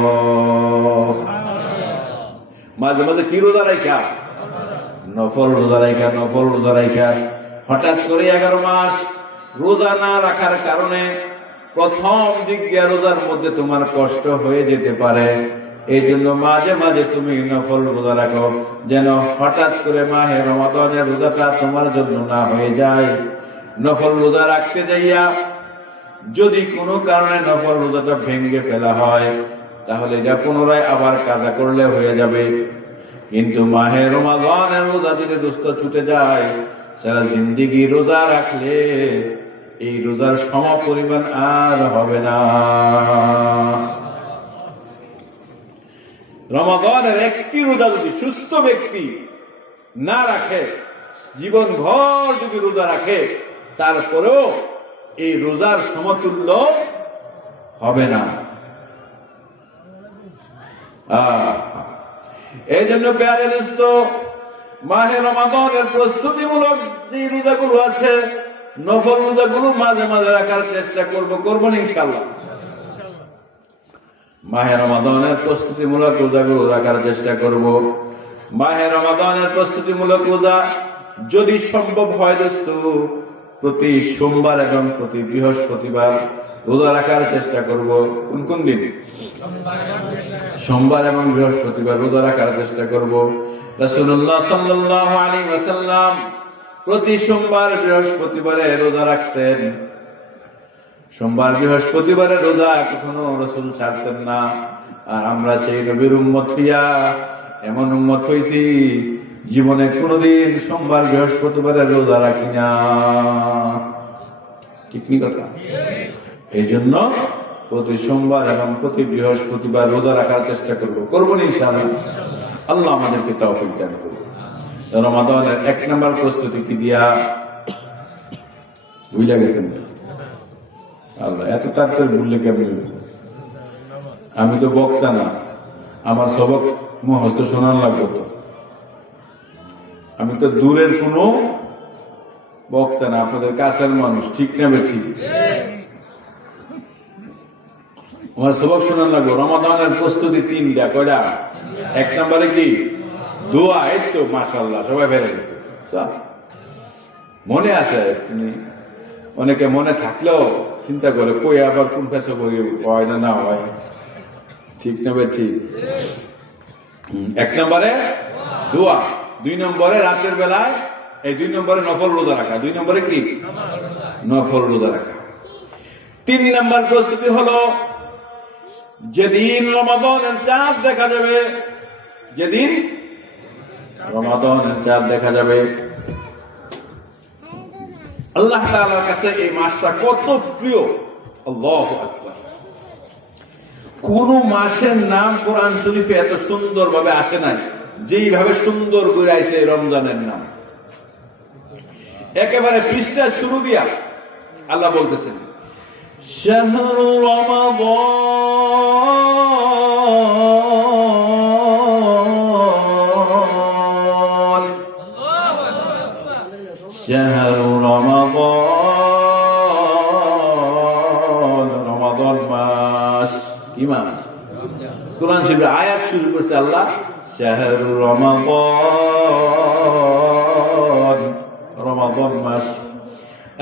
মাঝে মাঝে কি রোজা রাখা? নফল রোজা রাখা, নফল রোজা রাখা। হঠাৎ করে 11 মাস রোজা না রাখার কারণে প্রথম দিক দিয়ে রোজার মধ্যে তোমার কষ্ট হয়ে যেতে পারে। এই জন্য মাঝে মাঝে তুমি নফল রোজা রাখো, যেন হঠাৎ করে মাহে রমাদানের রোজাটা তোমার জন্য না হয়ে যায়। নফল রোজা রাখতে যাইয়া যদি কোনো কারণে নফল রোজাটা ভেঙে ফেলা হয়, তাহলে এটা পুনরায় আবার কাজা করলে হয়ে যাবে। কিন্তু মাহে রমাদানের রোজা যদি দোস্ত ছুটে যায়, সারা জিন্দেগি রোজা রাখলে এই রোজার সম পরিমাণ আর হবে না। রমাদানের একটি রোজা যদি সুস্থ ব্যক্তি না রাখে, জীবন ভর যদি রোজা রাখে, তারপরেও এই রোজার সমতুল্য হবে না। এই জন্য প্যারে দোস্ত, মাহে রমাদানের প্রস্তুতিমূলক যে রোজাগুলো আছে, নফল রোজাগুলো মাঝে মাঝে রাখার চেষ্টা করবো ইনশাআল্লাহ। মাহে রমাদানের প্রস্তুতিমূলক রোজাগুলো রাখার চেষ্টা করব। মাহে রমাদানের প্রস্তুতিমূলক রোজা যদি সম্ভব হয় দোস্ত, প্রতি সোমবার এবং প্রতি বৃহস্পতিবার রোজা রাখার চেষ্টা করব। কোন কোন দিন? সোমবার এবং বৃহস্পতিবার রোজা রাখার চেষ্টা করব। রাসূলুল্লাহ সাল্লাল্লাহু আলাইহি ওয়াসাল্লাম প্রতি সোমবার বৃহস্পতিবারে রোজা রাখতেন। সোমবার বৃহস্পতিবারে রোজা কখনো রাসূল ছাড়তেন না। আর আমরা সেই নবীর উম্মত হইয়া এমন উম্মত হইছি, জীবনে কোনোদিন সোমবার বৃহস্পতিবারে রোজা রাখি না। ঠিক নি কথা? এই জন্য প্রতি সোমবার এবং প্রতি বৃহস্পতিবার রোজা রাখার চেষ্টা করবো না ইনশাআল্লাহ। আল্লাহ আমাদেরকে তৌফিক দান করুন। রমাদানের 1 নম্বর প্রস্তুতি কি দিয়া ভুলে গেছেন? আল্লাহ, এত তাড়াতাড়ি ভুললে কেমন? আমি তো বক্তা না, আমার সবক মুখস্থ শোনার লাগবে তো। আমি তো দূরের কোনো বক্তা না, আপনাদের কাছের মানুষ। ঠিক না বেঠিক? আমার সবক শোনার লাগবে। রমাদানের প্রস্তুতি 3টা। কয়টা? 1 নম্বরে কি? দোয়া। এই তো মাশাআল্লাহ, সবাই বেড়ে গেছে। মনে আছে? তুমি অনেকে মনে থাকলেও চিন্তা করে কই আবার কোন ফেসে করি, হয় না হয়। ঠিক না ঠিক? 1 নম্বরে দোয়া, 2 নম্বরে রাতের বেলায়, এই 2 নম্বরে নফল রোজা রাখা। 2 নম্বরে কি? নফল রোজা রাখা। 3 নম্বর প্রস্তুতি হলো যেদিন রমাদানের চাঁদ দেখা যাবে, যেদিন রমাদানের চাঁদ দেখা যাবে, আল্লাহ তাআলার কাছে এই মাসটা কত প্রিয়। আল্লাহু আকবার। কোন মাসের নাম কোরআন শরীফে এত সুন্দর ভাবে আসে নাই যেইভাবে সুন্দর করে আইছে রমজানের নাম। একেবারে পৃষ্ঠা শুরু দিয়া আল্লাহ বলতেছেন, শাহরু রমাদান, শাহরু রমাদান। রমাদান মাস কি মাস? কোরআন শরীফে আয়াত শুরু করছে আল্লাহ, শাহরু রমাদান, রমাদান মাস,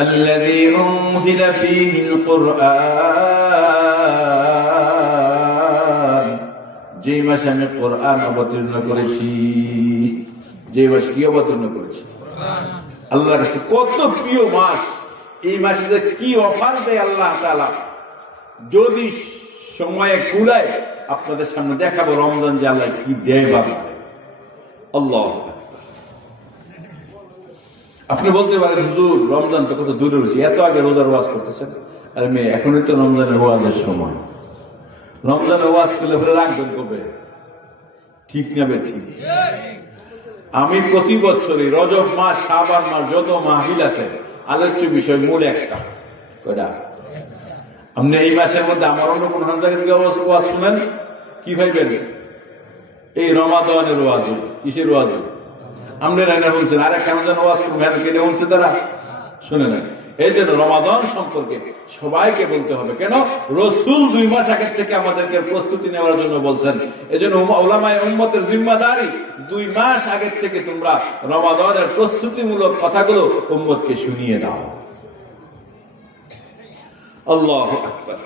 الذي أنزل فيه القرآن, যে মাসে আমি কোরআন অবতীর্ণ করেছি। যে মাস কি অবতীর্ণ করেছি? আল্লাহর কাছে কত প্রিয় মাস। এই মাসে যে কি অফার দেয় আল্লাহ তাআলা, যদি সময়ে কুলায় আপনাদের সামনে দেখাবো রমজান যে আল্লাহ কি দেয় বাবা। আল্লাহ, আপনি বলতে পারেন হুজুর রমজান তো কত দূরে রয়েছে, এত আগে রোজার ওয়াজ করতেছেন। আরে মেয়ে, এখনই তো রমজানের ওয়াজের সময়। রমজানের ওয়াজ করলে ফেলে রাখবেন কবে? ঠিক নেবে ঠিক? আমি প্রতি বছরই রজব মাস, শাবান মাস যত মাহফিল আছে, আলোচ্য বিষয় মূল একটা। কয়টা? আপনি এই মাসের মধ্যে আমার অন্য কোন জায়গায় ওয়াজ শুনেন, কি ভাইবেন এই রমাদানের ওয়াজ? কিসের ওয়াজ? আমরা রান্না শুনছেন, আর এক যেন ওয়াজ করবেন, কেটে শুনছে তারা শুনে নেন। এই জন্য রমাদান সম্পর্কে সবাইকে বলতে হবে। কেন? রাসূল 2 মাস আগে থেকে আমাদেরকে প্রস্তুতি নেওয়ার জন্য বলছেন। এই জন্য উলামায়ে উম্মতের জিম্মাদারি 2 মাস আগে থেকে তোমরা রমাদানের প্রস্তুতিমূলক কথাগুলো উম্মতকে শুনিয়ে দাও। আল্লাহু আকবার।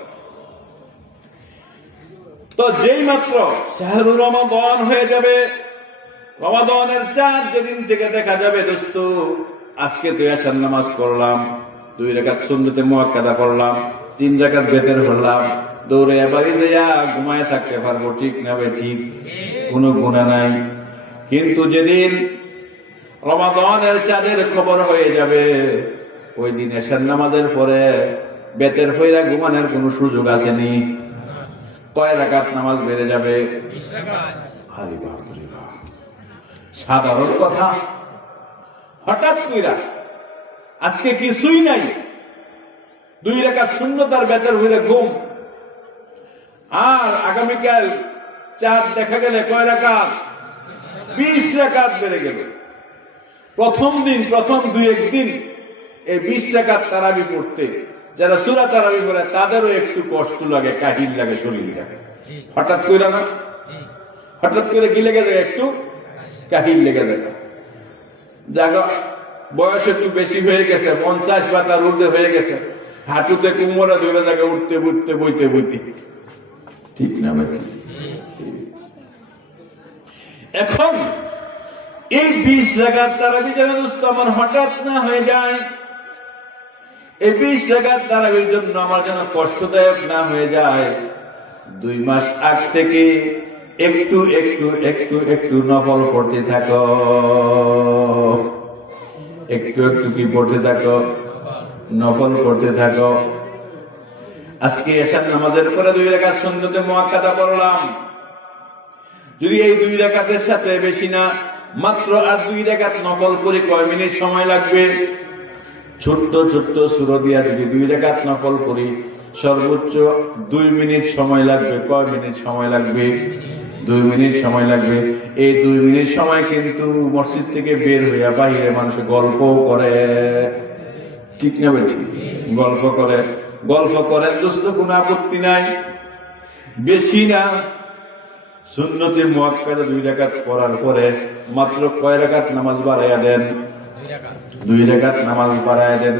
তো যেই মাত্র শাহরু রমাদান হয়ে যাবে, রমাদানের চাঁদ যেদিন থেকে দেখা যাবে দোস্ত, আজকে 2 আসার নামাজ পড়লাম, 2 রাকাত সুন্নতে মুআক্কাদা পড়লাম, 3 রাকাত বেতের পড়লাম, দৌড়ে বাড়ি যাইয়া ঘুমায় থাকতে পারবো। ঠিক না বে ঠিক? কোনো গুনাহ নাই। কিন্তু যেদিন রমাদানের চাঁদের খবর হয়ে যাবে, ওই দিন আসার নামাজের পরে বেতের ফইরা ঘুমানোর কোনো সুযোগ আসেনি। কয় রাকাত নামাজ বেড়ে যাবে? আরে বাপ রে বাপ, সাধারণ কথা। হঠাৎ কইরা আজকে কিছুই নাই, 2 রাকাত সুন্নতার বেতর হইলে ঘুম, আর আগামীকাল চাঁদ দেখা গেলে কয় রাকাত? 20 রাকাত বেড়ে গেল। প্রথম দিন, প্রথম 2-1 দিন এই 20 রাকাত তারাবি পড়তে যারা সূরা তারাবি পড়ে তাদেরও একটু কষ্ট লাগে, কাহিল লাগে, শরীর লাগে। হঠাৎ কইরা না, হঠাৎ করে কি লেগে যায়? একটু কাহিল লেগে যায়। জায়গা বয়স একটু বেশি হয়ে গেছে, 50 বা তার ঊর্ধ্বে হয়ে গেছে, হাঁটুতে কুমড়া ধরে জায়গা উঠতে বুঝতে বইতে বইতে, ঠিক না ভাই? এখন এই 20 রাকাত তারাবি যেন দোস্ত আমার হঠাৎ না হয়ে যায়, এই 20 রাকাত তারাবির জন্য আমার যেন কষ্টদায়ক না হয়ে যায়, 2 মাস আগ থেকে একটু একটু একটু একটু নফল পড়তে থাকো, একটু একটু কি পড়তে থাকো? নফল পড়তে থাকো। আজকে এশার নামাজের পরে 2 রাকাত সুন্নতে মুআক্কাদা পড়লাম, যদি এই 2 রাকাতের সাথে বেশি না মাত্র আর 2 রাকাত নফল করে কয় মিনিট সময় লাগবে? ছোট্ট ছোট্ট সূরা দিয়া যদি 2 রাকাত নফল করি সর্বোচ্চ 2 মিনিট সময় লাগবে। কয় মিনিট সময় লাগবে? 2 মিনিট সময় লাগবে। এই 2 মিনিট সময় কিন্তু মসজিদ থেকে বের হইয়া বাহিরে মানুষ গল্প করে, ঠিক না বেঠি? গল্প করে, গল্প করেন দোস্ত, কোনো আপত্তি নাই, বেশি না। সুন্নতে মুআক্কাদা 2 রাকাত পড়ার পরে মাত্র কয় রাকাত নামাজ বাড়াইয়া দেন? 2 রাকাত নামাজ বাড়াইয়া দেন।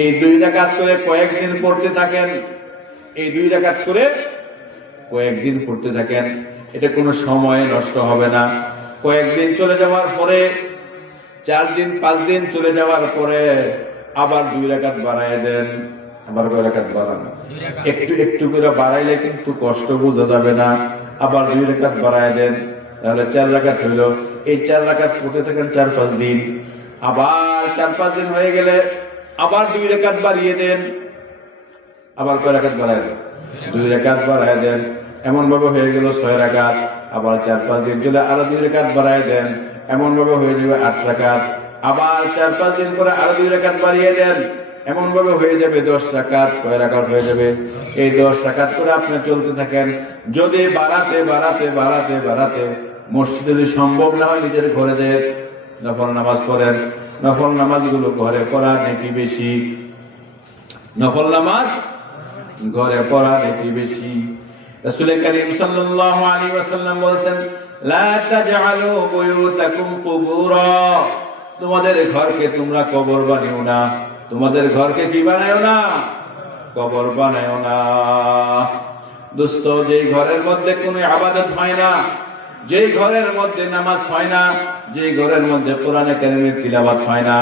এই 2 রাকাত করে কয়েকদিন পড়তে থাকেন, এই 2 রাকাত করে কয়েকদিন পড়তে থাকেন, এটা কোনো সময় নষ্ট হবে না। কয়েকদিন চলে যাওয়ার পরে, 4 দিন 5 দিন চলে যাওয়ার পরে আবার 2 রাকাত বাড়াইয়া দেন। আবার কয় রাকাত বাড়ান? একটু একটু করে বাড়াইলে কিন্তু কষ্ট বোঝা যাবে না। আবার 2 রাকাত বাড়াইয়া দেন, তাহলে 4 রাকাত হইল। এই 4 রাকাত পড়তে থাকেন 4-5 দিন। আবার 4-5 দিন হয়ে গেলে আবার 2 রাকাত বাড়িয়ে দেন। আবার কয় রাকাত বাড়ায় দেন? 2 রাকাত বাড়ায় দেন। এমন ভাবে হয়ে গেল 6 রাকাত। আবার 4-5 দিন চলে আরো 2 রাকাত বাড়ায় দেন, এমন ভাবে হয়ে যাবে 8 রাকাত। আবার 4-5 দিন পরে আরো 2 রাকাত বাড়িয়ে দেন, এমন ভাবে হয়ে যাবে 10 রাকাত। কয় রাকাত হয়ে যাবে? এই 10 রাকাত করে আপনি চলতে থাকেন। যদি বাড়াতে বাড়াতে বাড়াতে বাড়াতে মসজিদে যদি সম্ভব না হয় নিজের ঘরে যে নফল নামাজ পড়েন, নফল নামাজগুলো ঘরে পড়া নাকি বেশি? নফল নামাজ ঘরে পড়া নাকি বেশি? রাসূল কারীম সাল্লাল্লাহু আলাইহি ওয়াসাল্লাম বলেছেন, লা তাজআলু বুয়ুতাকুম কুবুরা, তোমাদের ঘরকে তোমরা কবর বানাও না। তোমাদের ঘরকে কি বানাও না? কবর বানাও না। দোস্ত, যে ঘরের মধ্যে কোনো ইবাদত হয় না, যে ঘরের মধ্যে নামাজ হয় না, যে ঘরের মধ্যে কোরআনে কারীমের তিলাওয়াত হয় না,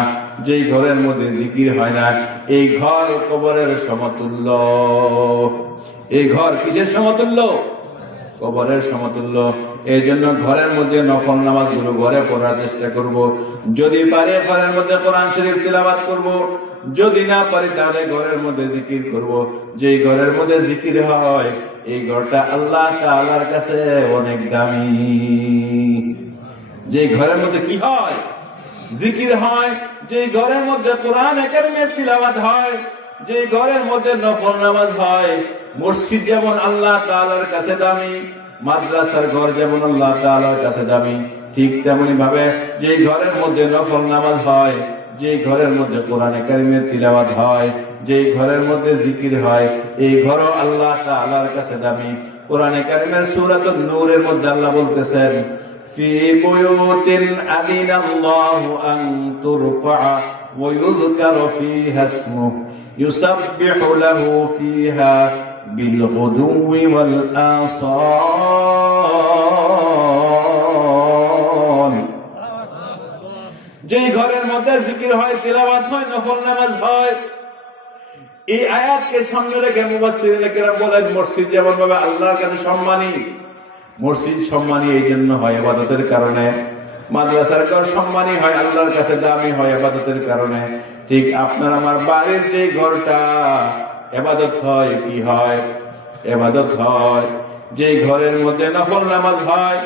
যে ঘরের মধ্যে জিকির হয় না, এই ঘর কবরের সমতুল্য। এই ঘর কিসের সমতুল্য? কবরের সমতুল্য। এই জন্য ঘরের মধ্যে নফল নামাজগুলো ঘরে পড়ার চেষ্টা করব। যদি পারে ঘরের মধ্যে কোরআন শরীফ তিলাওয়াত করব, যদি না পারি তাহলে ঘরের মধ্যে জিকির করব। যেই ঘরের মধ্যে জিকির হয় এই ঘরটা আল্লাহ তাআলার কাছে অনেক দামি। যে ঘরের মধ্যে কি হয়? জিকির হয়। যে ঘরের মধ্যে কোরআন কারীমের তিলাওয়াত হয়, যে ঘরের মধ্যে নফল নামাজ হয়। মসজিদ যেমন আল্লাহ তাআলার কাছে দামি, মাদ্রাসার ঘর যেমন আল্লাহ তাআলার কাছে দামি, ঠিক তেমনি ভাবে যে ঘরের মধ্যে নফল নামাজ হয়, যে ঘরের মধ্যে কোরআনে কারীমের তিলাওয়াত হয়, যে ঘরের মধ্যে জিকির হয়, এই ঘরও আল্লাহ তাআলার কাছে দামি। কোরআনে কারীমের সূরাতুন নূরের মধ্যে আল্লাহ বলতেছেন, ফি বুয়ুতিন আযিনাল্লাহু আন তুরফা ওয়া ইউযকারু ফিহা ইসমুহু ইউসাব্বিহু লাহু ফিহা বিল গুদুওয়ি ওয়াল আসাল। যেই ঘরের মধ্যে জিকির হয়, তিলাওয়াত হয়, নফল নামাজ হয়, এই আয়াতকে সামনে রেখে মুফাসসিরিন কেরাম বলেন, মসজিদ যেমন ভাবে আল্লাহর কাছে সম্মানী, মসজিদ সম্মানী এই জন্য হয় ইবাদতের কারণে। মাদ্রাসার ঘর সম্মানী হয়, আল্লাহর কাছে দামি হয় ইবাদতের কারণে। ঠিক আপনার আমার বাড়ির যে ঘরটা ইবাদত হয়, কি হয়? ইবাদত হয়। যে ঘরের মধ্যে নফল নামাজ হয়,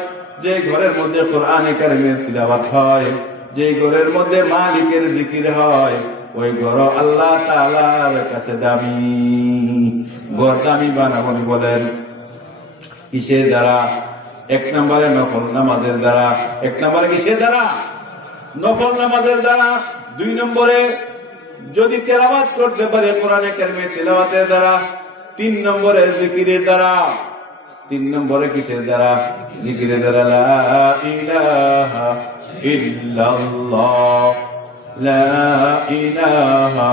যে ঘরের মধ্যে কোরআন কারীমের তিলাওয়াত হয়, যে ঘরের মধ্যে মালিকের জিকির হয়, ওই ঘর আল্লাহ তাআলার কাছে দামি। ঘর দামি বানাবনি বলেন কিসের দ্বারা? এক নম্বরে নফল নামাজের দ্বারা। এক নম্বরে কিসের দ্বারা? নফল নামাজের দ্বারা। দুই নম্বরে যদি তেলাওয়াত করতে পারে কোরআনে কারীমের তেলাওয়াতের দ্বারা। তিন নম্বরে জিকিরের দ্বারা। তিন নম্বরে কিসের দ্বারা? জিকিরের দ্বারা। লা ইলাহা ইল্লাল্লাহ, লা ইলাহা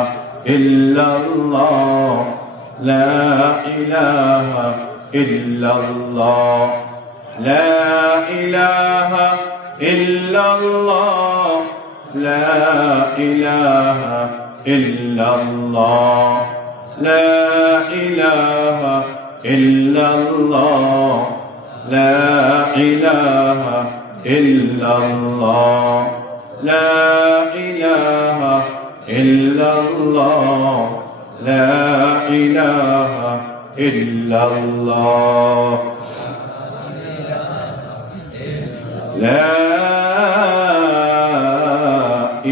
ইল্লাল্লাহ, লা ইলাহা ইল্লাল্লাহ, লা ইলাহা ইল্লাল্লাহ, লা ইলাহা ইল্লাল্লাহ, লা ইলাহা ইল্লাল্লাহ, লা ইলাহা ইল্লাল্লাহ, লা ইলাহা ইল্লাল্লাহ, লা ইলাহা ইল্লাল্লাহ, লা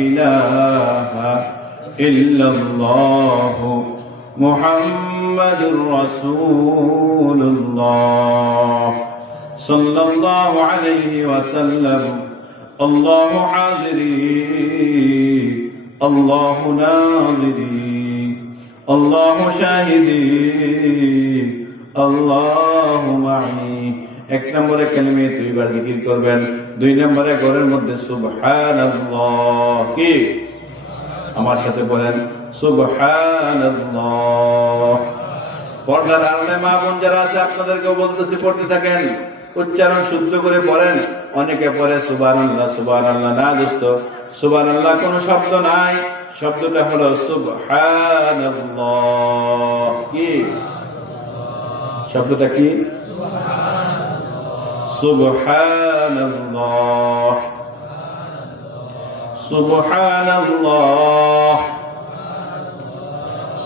ইলাহা ইল্লাল্লাহ মুহাম্মাদুর রাসূলুল্লাহ সাল্লাল্লাহু আলাইহি ওয়াসাল্লাম। আল্লাহু হাযিরি আল্লাহু নাযিরি আল্লাহু শাহিদি আল্লাহু মাই। এক নম্বরে কালিমে দুইবার জিকির করবেন। দুই নম্বরে ঘরের মধ্যে সুবহানাল্লাহ। কি? আমার সাথে বলেন সুবহানাল্লাহ। পর্দার আড়ালে মা বোন যারা আছে আপনাদেরকেও বলতেছি পড়তে থাকেন, উচ্চারণ শুদ্ধ করে পড়েন। অনেকে পড়ে সুবহানাল্লাহ সুবহানাল্লাহ। না দোস্ত, সুবহানাল্লাহ কোনো শব্দ নাই, শব্দটা হলো সুবহানাল্লাহ। কি শব্দটা? কি? সুবহানাল্লাহ সুবহানাল্লাহ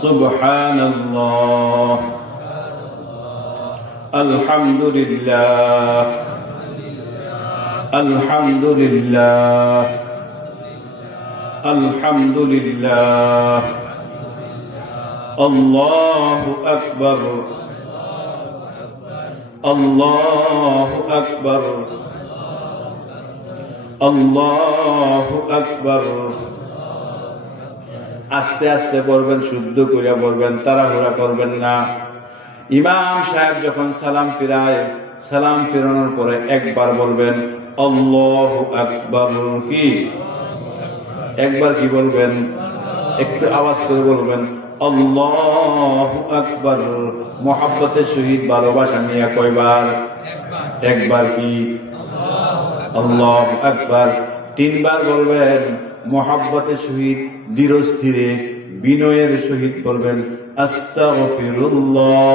সুবহানাল্লাহ। আলহামদুলিল্লাহ আলহামদুলিল্লাহ আলহামদুলিল্লাহ। আল্লাহু আকবার আল্লাহু আকবার আল্লাহু আকবার। আস্তে আস্তে পড়বেন, শুদ্ধ করে পড়বেন, তাড়াহুড়া করবেন না। ইমাম সাহেব যখন সালাম ফিরায়, সালাম ফিরানোর পরে একবার বলবেন আল্লাহু আকবার। কি? একবার কি বলবেন? একটু আওয়াজ করে বলবেন আল্লাহু আকবার। মুহাব্বতের সহিত ভালোবাসা নিয়ে কয়বার? একবার। কি? আল্লাহু আকবার। তিনবার বলবেন মুহাব্বতের সহিত, ধীরস্থিরে, বিনয়ের সহিত বলবেন আস্তাগফিরুল্লাহ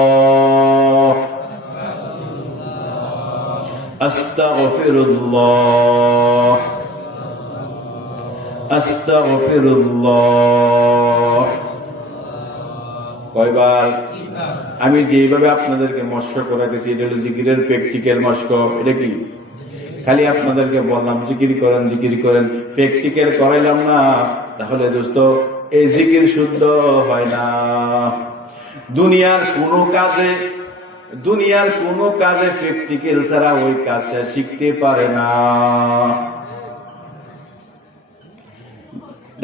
আস্তাগফিরুল্লাহ আস্তাগফিরুল্লাহ। কয়বার? আমি যেভাবে আপনাদেরকে মস্ক করাতেছি এটা হলো জিকিরের প্র্যাকটিক্যাল মস্ক। এটা কি? খালি আপনাদেরকে বললাম জিকির করেন জিকির করেন, প্র্যাকটিক্যাল করাইলাম না, তাহলে দোস্ত এই জিকির শুদ্ধ হয় না। দুনিয়ার কোনো কাজে প্র্যাকটিক্যাল ছাড়া ওই কাজটা শিখতে পারে না।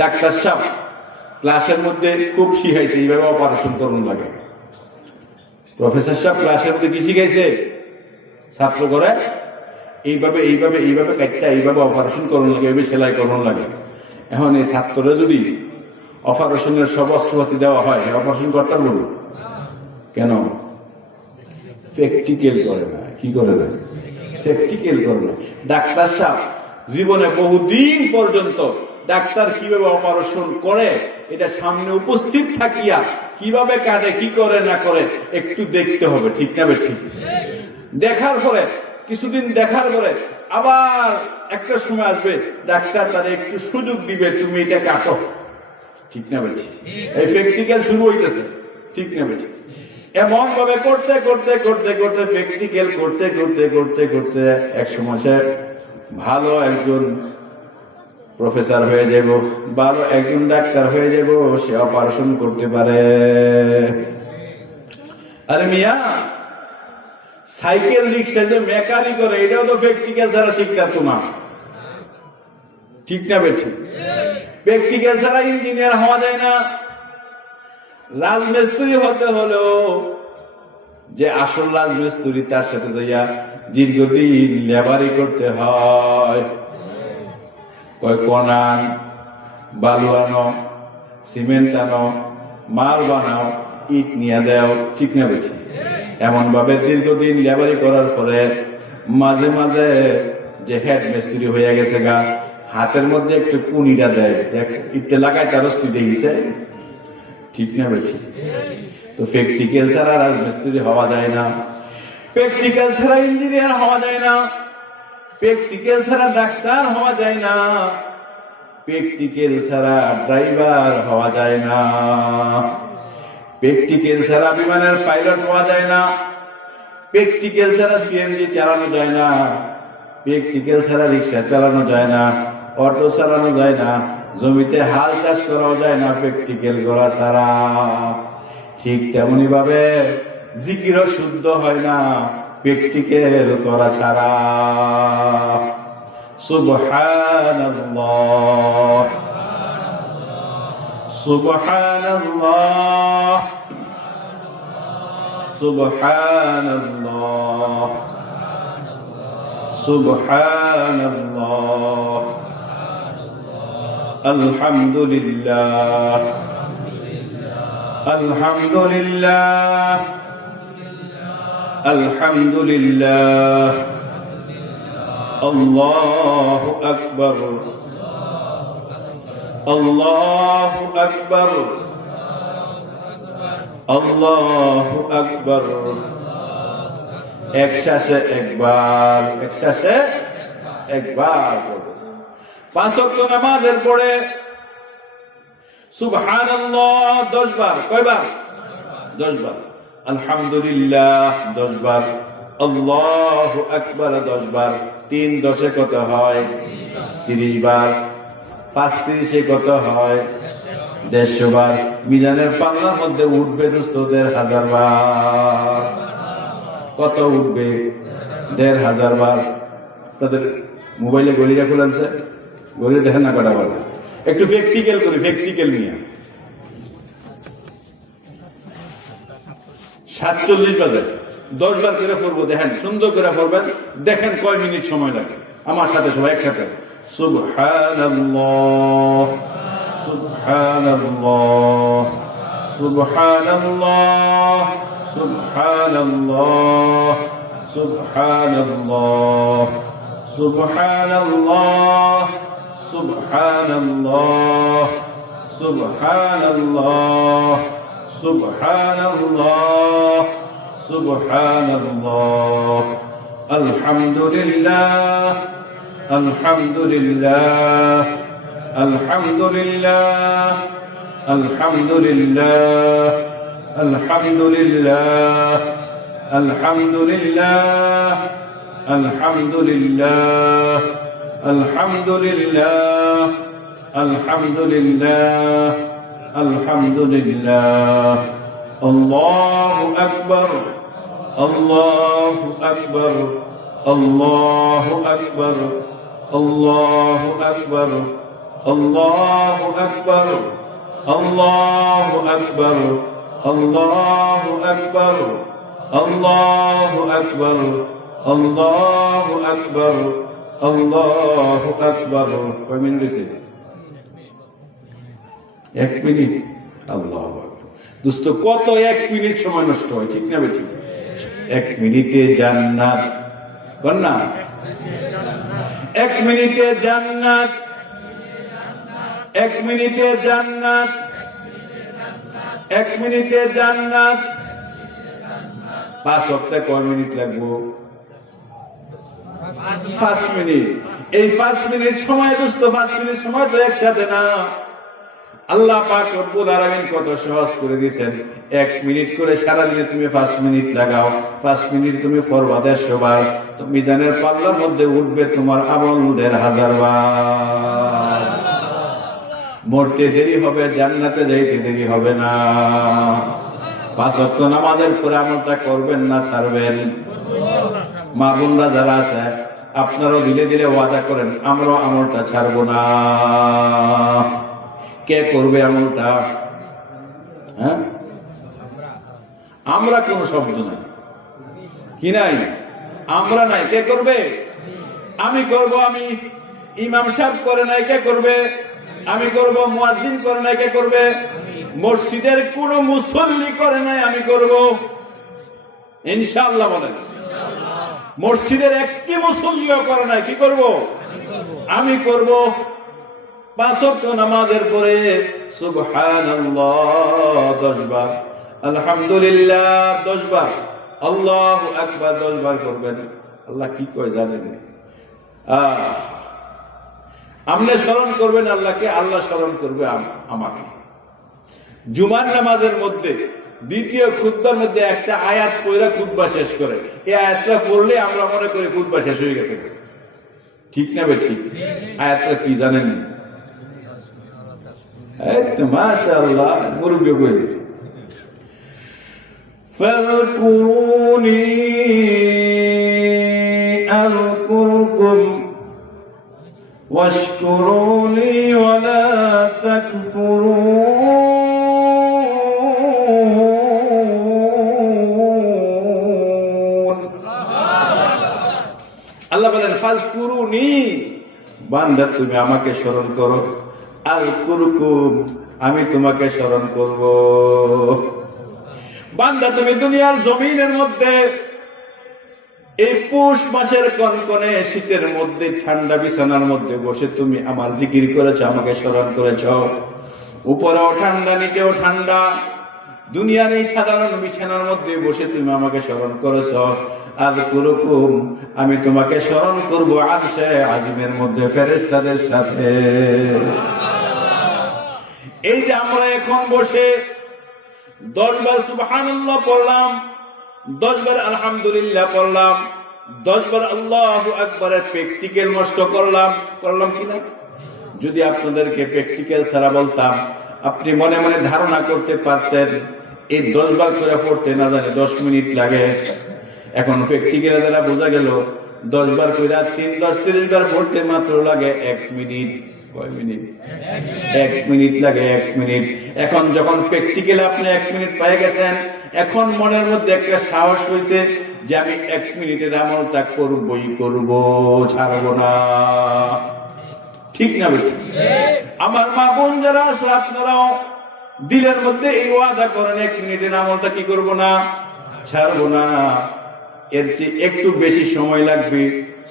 ডাক্তার সাহেব ক্লাসের মধ্যে খুব শিখাইছে এইভাবে অপারেশন করুন লাগে। প্রফেসর সাহেব ক্লাসের মধ্যে কি শিখাইছে? ছাত্র করে এইভাবে এইভাবে এইভাবে কাটটা এইভাবে অপারেশন করুন লাগে, এইভাবে সেলাই করুন লাগে। এখন এই ছাত্ররা যদি অপারেশনের সব অস্ত্রপাতি দেওয়া হয়, অপারেশন করতে বলুন কেন? প্র্যাকটিক্যাল করে না। কি করে না? প্র্যাকটিক্যাল করে না। ডাক্তার সাহেব জীবনে বহুদিন পর্যন্ত ডাক্তার কিভাবে অপারেশন করে এটা সামনে উপস্থিত থাকিয়া কিভাবে কাটে, কি করে না করে একটু দেখতে হবে। ঠিক না? ঠিক। দেখার পরে কিছুদিন দেখার পরে আবার একটা সময় আসবে ডাক্তার তারা একটু সুযোগ দিবে, তুমি এটা কাটো। ঠিক না? ঠিক। এই প্র্যাকটিক্যাল শুরু হইতেছে। ঠিক না? ঠিক। এমন ভাবে করতে করতে করতে করতে প্র্যাকটিক্যাল করতে করতে করতে করতে এক সময় সে ভালো একজন প্রফেসর হয়ে যাব, ভালো একজন ডাক্তার হয়ে যাব, সে অপারেশন করতে পারে। আরে মিয়া, সাইকেল রিক্সা যে মেকানিক করে, এটাও তো প্র্যাকটিক্যাল ছাড়া শিক্ষা তোমার, ঠিক না বেঠি? প্র্যাকটিক্যাল ছাড়া ইঞ্জিনিয়ার হওয়া যায় না। রাজমিস্ত্রি হতে হলেও যে আসল রাজমিস্ত্রি, তার সাথে যাইয়া দীর্ঘদিন লেবারি করতে হয়। কোন আন, বালু আনো, সিমেন্ট আনো, মাল বানাও, ইট নিয়ে দেও, ঠিক না বেঠি? এমন ভাবে দীর্ঘদিন লেবারি করার পরে মাঝে মাঝে যে হেড মিস্ত্রি হয়ে গেছে গা, হাতের মধ্যে একটু কুনিটা দেয়, ইটটা লাগায় তার অস্তি দেখিছে, ঠিক না বেঠি? তো প্র্যাকটিক্যাল ছাড়া রাজমিস্ত্রি হওয়া যায় না, প্র্যাকটিক্যাল ছাড়া ইঞ্জিনিয়ার হওয়া যায় না, প্র্যাকটিক্যাল ছাড়া ডাক্তার হওয়া যায় না, প্র্যাকটিক্যাল ছাড়া ড্রাইভার হওয়া যায় না, প্র্যাকটিক্যাল ছাড়া বিমানের পাইলট হওয়া যায় না, প্র্যাকটিক্যাল ছাড়া সিএনজি চালানো যায় না, প্র্যাকটিক্যাল ছাড়া রিক্সা চালানো যায় না, অটো চালানো যায় না, জমিতে হাল চাষ করাও যায় না প্র্যাকটিক্যাল করা ছাড়া। ঠিক তেমনি ভাবে জিকিরও শুদ্ধ হয় না প্র্যাকটিক্যাল করা ছাড়া। সুবহানাল্লাহ, সুবহানাল্লাহ, সুবহানাল্লাহ, সুবহানাল্লাহ, আলহামদুলিল্লাহ, আলহামদুলিল্লাহ, আলহামদুলিল্লাহ, আল্লাহু আকবার, আল্লাহু আকবার, আল্লাহু আকবার। এক শ্বাসে একবার, এক শ্বাসে একবার। 5 ওয়াক্ত নামাজের পরে সুবহানাল্লাহ 10 বার। কয়বার? 10 বার। আলহামদুলিল্লাহ 10 বার, আল্লাহু আকবার 10 বার। 3 10 কত হয়? 30 বার। 5 30 কত হয়? 150 বার। মিজানের পাল্লার মধ্যে উঠবে দোস্ত 1500 বার। কত উঠবে? 1500 বার। তাদের মোবাইলে গলিটা খুলেছে, গলি দেখেন না কটা বার। একটু প্র্যাকটিক্যাল করি, প্র্যাকটিক্যাল নিয়ে 47 বাজে 10 বার করে পড়বো। দেখেন, সুন্দর করে পড়বেন, দেখেন কয় মিনিট সময় লাগে। আমার সাথে সবাই একসাথে সুবহানাল্লাহ, সুবহানাল্লাহ, সুবহানাল্লাহ, সুবহানাল্লাহ, সুবহানাল্লাহ, সুবহানাল্লাহ, সুবহানাল্লাহ, সুবহানাল্লাহ, সুবহানাল্লাহ, সুবহানাল্লাহ, আলহামদুলিল্লাহ, আলহামদুলিল্লাহ, আলহামদুলিল্লাহ, আলহামদুলিল্লাহ, আলহামদুলিল্লাহ, আলহামদুলিল্লাহ, আলহামদুলিল্লাহ, আলহামদুলিল্লাহ, আলহামদুলিল্লাহ, আলহামদুলিল্লাহ। আল্লাহু আকবার, আল্লাহু আকবার, আল্লাহু আকবার, আল্লাহু আকবার, আল্লাহু আকবার, আল্লাহু আকবার, আল্লাহু আকবার, আল্লাহু আকবার, আল্লাহু আকবার, আল্লাহু আকবার। কয় মিনিট হয়েছে? 1 মিনিট। আল্লাহু আকবার। দোস্ত, কত 1 মিনিট সময় নষ্ট হয়, ঠিক না বেঠিক? 1 মিনিটে জান্নাত। কর না, 1 মিনিটে জান্নাত, 1 মিনিটে জান্নাত, 1 মিনিটে জান্নাত। 5 সপ্তাহে কয় মিনিট লাগবো? 5 মিনিট। এই 5 মিনিট সময় দোস্ত, 5 মিনিট সময় তো একসাথে না। আল্লাহ পাক রব্বুল আলামিন কত সহজ করে দিয়েছেন। 1 মিনিট করে সারাদিনে তুমি 5 মিনিট লাগাও, 5 মিনিট তুমি পড়বা 150 বার, তো মিজানের পাল্লার মধ্যে উঠবে তোমার আমল 1000 বার। মরতে দেরি হবে, জান্নাতে যাইতে দেরি হবে না। 5 ওয়াক্ত নামাজের পরে আমলটা করবেন না ছাড়বেন? মা বোনরা যারা আছে আপনারাও ধীরে ধীরে ওয়াদা করেন, আমরাও আমলটা ছাড়বো না। কে করবে আমলটা? হ্যাঁ, আমরা কোন শব্দ নাই, কি নাই? আমরা নাই, কে করবে? আমি করব। আমি ইমাম সাহেব করে নাই, কে করবে? আমি করব। মুয়াজ্জিন করে নাই, কে করবে? মসজিদের কোন মুসল্লি করে নাই, আমি করব ইনশাআল্লাহ। বলেন মসজিদের একটি মুসল্লিও করে নাই, কি করব? আমি করব। 5 ওয়াক্ত নামাজের পরে সুবহানাল্লাহ 10 বার, আলহামদুলিল্লাহ 10 বার, আল্লাহু আকবার 10 বার করবেন। আল্লাহ কি কয় জানেন? আপনি স্মরণ করবেন আল্লাহকে, আল্লাহ স্মরণ করবে আমাকে। জুমার নামাজের মধ্যে দ্বিতীয় খুতবার মধ্যে একটা আয়াত পড়ে খুতবা শেষ করে, এই আয়াতটা পড়লে আমরা মনে করি খুতবা শেষ হয়ে গেছে। ঠিক না বে ঠিক? আয়াতটা কি জানেন? মাশাআল্লাহ, মুরব্বি কই দিছে। ফাযকুরুনি আযকুরকুম ওয়াশকুরুনি ওয়ালা তাকফুরুন। আল্লাহ বলেন ফাযকুরুনি, বান্দা তুমি আমাকে স্মরণ করো, আযকুরকুম, আমি তোমাকে স্মরণ করব। বান্দা তুমি দুনিয়ার জমিনের মধ্যে এই পৌষ মাসের কনকনে শীতের মধ্যে ঠান্ডা বিছানার মধ্যে বসে তুমি আমার জিকির করেছ, আমাকে স্মরণ করেছ। উপরেও ঠান্ডা, নিচেও ঠান্ডা, দুনিয়ার এই সাধারণ বিছানার মধ্যে বসে তুমি আমাকে স্মরণ করেছ। আযকুরকুম, আমি তোমাকে স্মরণ করব আরশে আজিমের মধ্যে ফেরেশতাদের সাথে। এই যে আমরা এখন বসে 10 বার সুবহানাল্লাহ পড়লাম, 10 বার আলহামদুলিল্লাহ পড়লাম, 10 বার আল্লাহু আকবারের প্র্যাকটিক্যাল মস্ত করলাম কিনা? যদি আপনাদেরকে প্র্যাকটিক্যাল ছাড়া বলতাম, আপনি মনে মনে ধারণা করতে পারতেন এই 10 বার করে পড়তে না জানে 10 মিনিট লাগে। এখন প্র্যাকটিক্যাল দ্বারা বোঝা গেল 10 বার করে 3, 10, 30 বার পড়তে মাত্র লাগে 1 মিনিট। কয় মিনিট? 1 মিনিট লাগে, 1 মিনিট। এখন যখন প্র্যাকটিক্যাল আপনি 1 মিনিট পেয়ে গেছেন, এখন মনের মধ্যে একটা সাহস হয়েছে যে আমি 1 মিনিটের আমলটা করবই করব, ছাড়বো না। ঠিক না বেঠিক? আমার মা বোন যারা আছে আপনারাও দিলের মধ্যে এই ওয়াদা করেন, 1 মিনিটের আমলটা কি করব না, ছাড়বো না। এর চেয়ে একটু বেশি সময় লাগবে।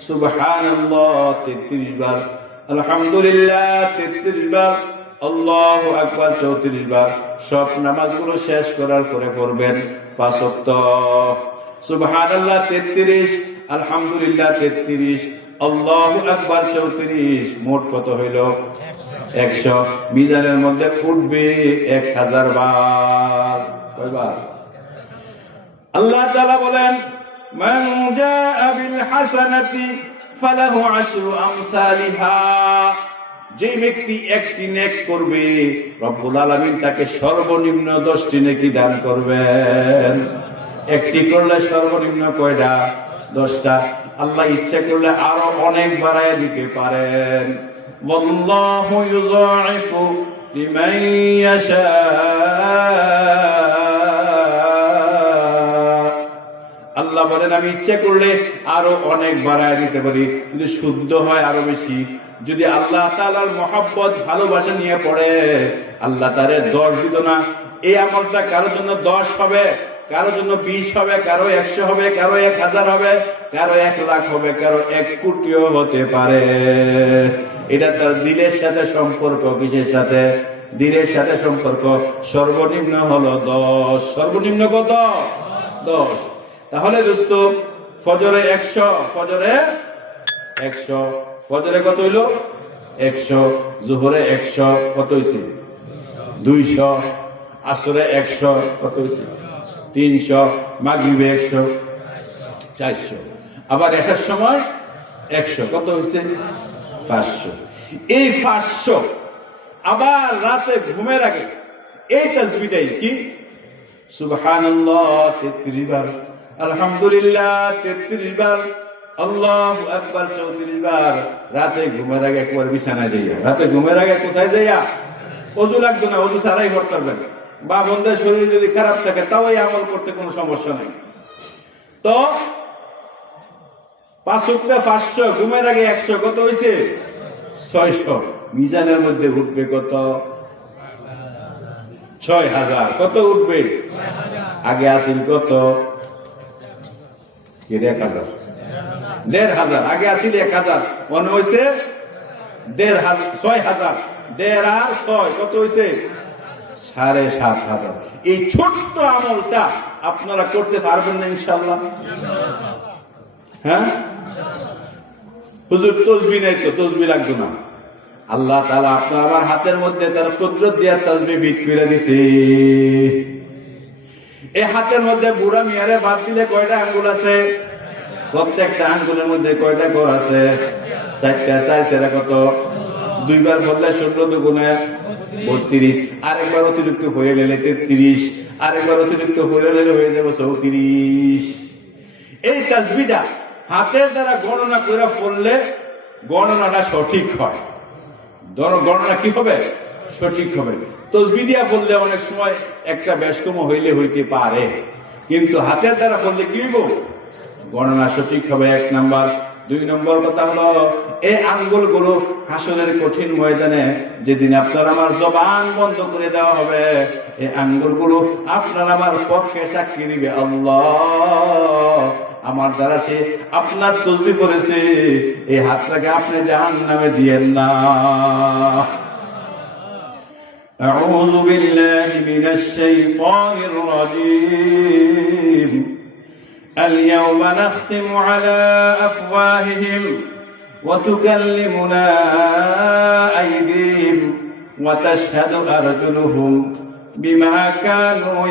সুবহানাল্লাহ 33 বার, আলহামদুলিল্লাহ 33 বার, আল্লাহু আকবার 34 বার। সব নামাজগুলো শেষ করার পরে পড়বেন 5 ওয়াক্ত। সুবহানাল্লাহ 33, আলহামদুলিল্লাহ 33, আল্লাহু আকবার 34, মোট কত হইল? 100। মিজানের মধ্যে উঠবে 1000 বার। কয়বার? আল্লাহ তাআলা বলেন মান জাআ বিল হাসানাতি ফালাহু আশরু আমসালিহা। যে ব্যক্তি একটি নেক করবে, রব্বুল আলামিন তাকে সর্বনিম্ন 10টি নেকি দান করবেন। একটি করলে সর্বনিম্ন কয়টা? 10টা। আল্লাহ ইচ্ছা করলে আরো অনেক বাড়ায় দিতে পারেন। ওয়াল্লাহু ইউযাইফু লিমান ইয়াশা। আল্লাহ বলেন আমি ইচ্ছা করলে আরো অনেক বাড়ায় দিতে পারি, যদি শুদ্ধ হয় আরো বেশি। যদি আল্লাহ তাআলার মহব্বত ভালোবাসা নিয়ে পড়ে, আল্লাহ তারে 10 দিত না। এই আমলটা কারোর জন্য 10 হবে, কারোর জন্য 20 হবে, কারো 100 হবে, কারো 1000 হবে, কারো 1 লাখ হবে, কারো 1 কোটিও হতে পারে। এটা তার দিলের সাথে সম্পর্ক। কিসের সাথে? দিলের সাথে সম্পর্ক। সর্বনিম্ন হলো 10। সর্বনিম্ন কত? 10। তাহলে দোস্ত, ফজরে 100, ফজরে 100, ফজরে কত হইল? 100, জোহরে 100, কত হইছে? 200, আসরে 100, কত হয়েছে 300, মাগরিবে 100, 400, আবার এসার সময় 100, কত হয়েছে 500। এই 500 আবার রাতে ঘুমের আগে এই তাসবিহটাই কি সুবহানাল্লাহ 33 বার, আলহামদুলিল্লাহ 33 বার, আল্লাহু আকবার 34 বার। রাতে ঘুমের আগে একবার বিছানায় যাইয়া, রাতে ঘুমের আগে কোথায় যাইয়া? ওযু লাগবে না, ওযু ছাড়াই করতে পারবেন। বা বন্ধের শরীর যদি খারাপ থাকে তাও এই আমল করতে কোনো সমস্যা নাই। তো 5 ওয়াক্ত 500, ঘুমের আগে 100, কত হয়েছে 600। মিজানের মধ্যে উঠবে কত 6000, কত উঠবে? আগে আসিল কত 1000, 1500, আগে আসিল 1000, মনে হয়েছে 1500, 6000, 1500 আর 6 কত হয়েছে 7500। এই ছোট্ট আমলটা আপনারা করতে পারবেন না ইনশাআল্লাহ? হ্যাঁ, হুজুর তসবিহ নাই তো, তসবিহ লাগবে না। আল্লাহ তাআলা আপনার আমার হাতের মধ্যে তার কুদরত দিয়ে তাসবিহ ফিট করে দিছে। এই হাতের মধ্যে বুড়া মিয়ারে বাদ দিলে কয়টা আঙ্গুল আছে? প্রত্যেকটা আঙ্গুলের মধ্যে কয়টা ঘর আছে? 4টা। 4 সেটা কত? 2 বার বললে 16 দুগুণে 32, আরেকবার অতিরিক্ত হয়ে গেলে 33, আরেকবার অতিরিক্ত হয়ে গেলে হয়ে যাবে 34। এই তাসবিহটা হাতের দ্বারা গণনা করে পড়লে গণনাটা সঠিক হয়। গণনা কি হবে? সঠিক হবে। তাসবিহ দিয়া পড়লে অনেক সময় একটা বেশকম হইলে হইতে পারে, কিন্তু হাতের দ্বারা পড়লে কি হইব? গণনা সঠিক হবে, 1 নাম্বার। 2 নম্বর কথা হলো এই আঙ্গুলগুলো হাসরের কঠিন ময়দানে যেদিন আপনার আমার জবান বন্ধ করে দেওয়া হবে, এই আঙ্গুলগুলো আপনার আমার পক্ষে সাক্ষী দিবে, আল্লাহ আমার দ্বারা সে আপনার তাসবিহ করেছে, এই হাতটাকে আপনি জাহান্নামে দিয়েন না। আউযু বিল্লাহি মিনাশ শাইতানির রাজীম। اليوم نختم على أفواههم وتكلمنا أيديهم وتشهد أرجلهم بما كانوا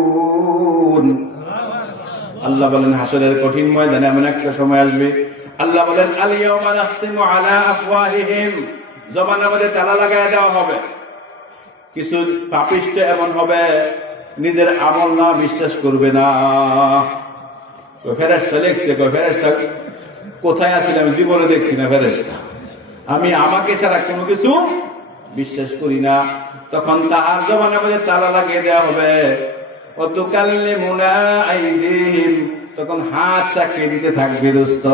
يكسبون। আল্লাহ বলেন হাসরের কঠিন ময়দানে এমন একটা সময় আসবে, আল্লাহ বলেন আল ইয়াওমা নাখতিমু আলা আফওয়াহিহিম, জবানের মধ্যে তালা লাগায় দেওয়া হবে। কিছু পাপিষ্ঠ এমন হবে নিজের আমল না বিশ্বাস করবে না। ফেরেশতা দেখছে, ফেরেশতা কোথায় আছিলাম জীবনে দেখছি না ফেরেশতা, আমি আমাকে ছাড়া কোনো কিছু বিশ্বাস করি না। তখন তাহার জবানের মধ্যে তালা লাগিয়ে দেওয়া হবে। ওয়াতুকাল্লিমুনা আইদিহিম, তখন হাত সাক্ষী দিতে থাকবে। দোস্ত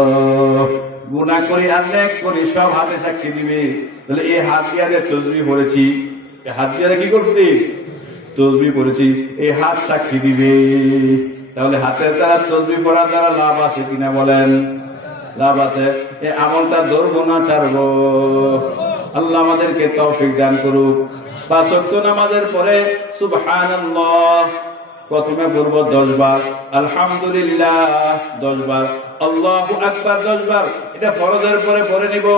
গুনাহ করি আর নেক করি সব হাতে সাক্ষী দিবে। তাহলে এই হাত দিয়ে তাসবিহ পড়েছি, এই হাত দিয়ে কি করছি? তাসবিহ পড়েছি, এই হাত সাক্ষী দিবে। তাহলে হাতের দ্বারা তাসবিহ পড়ার দ্বারা লাভ আছে কিনা বলেন? লাভ আছে। এই আমলটা ধরবো না ছাড়বো? আল্লাহ আমাদেরকে তৌফিক দান করুক। 5 ওয়াক্ত নামাজের পরে সুবহানাল্লাহ প্রথমে পড়ব 10 বার, আলহামদুলিল্লাহ 10 বার, আল্লাহু আকবার 10 বার। এটা ফরজের পরে পড়ে নিব।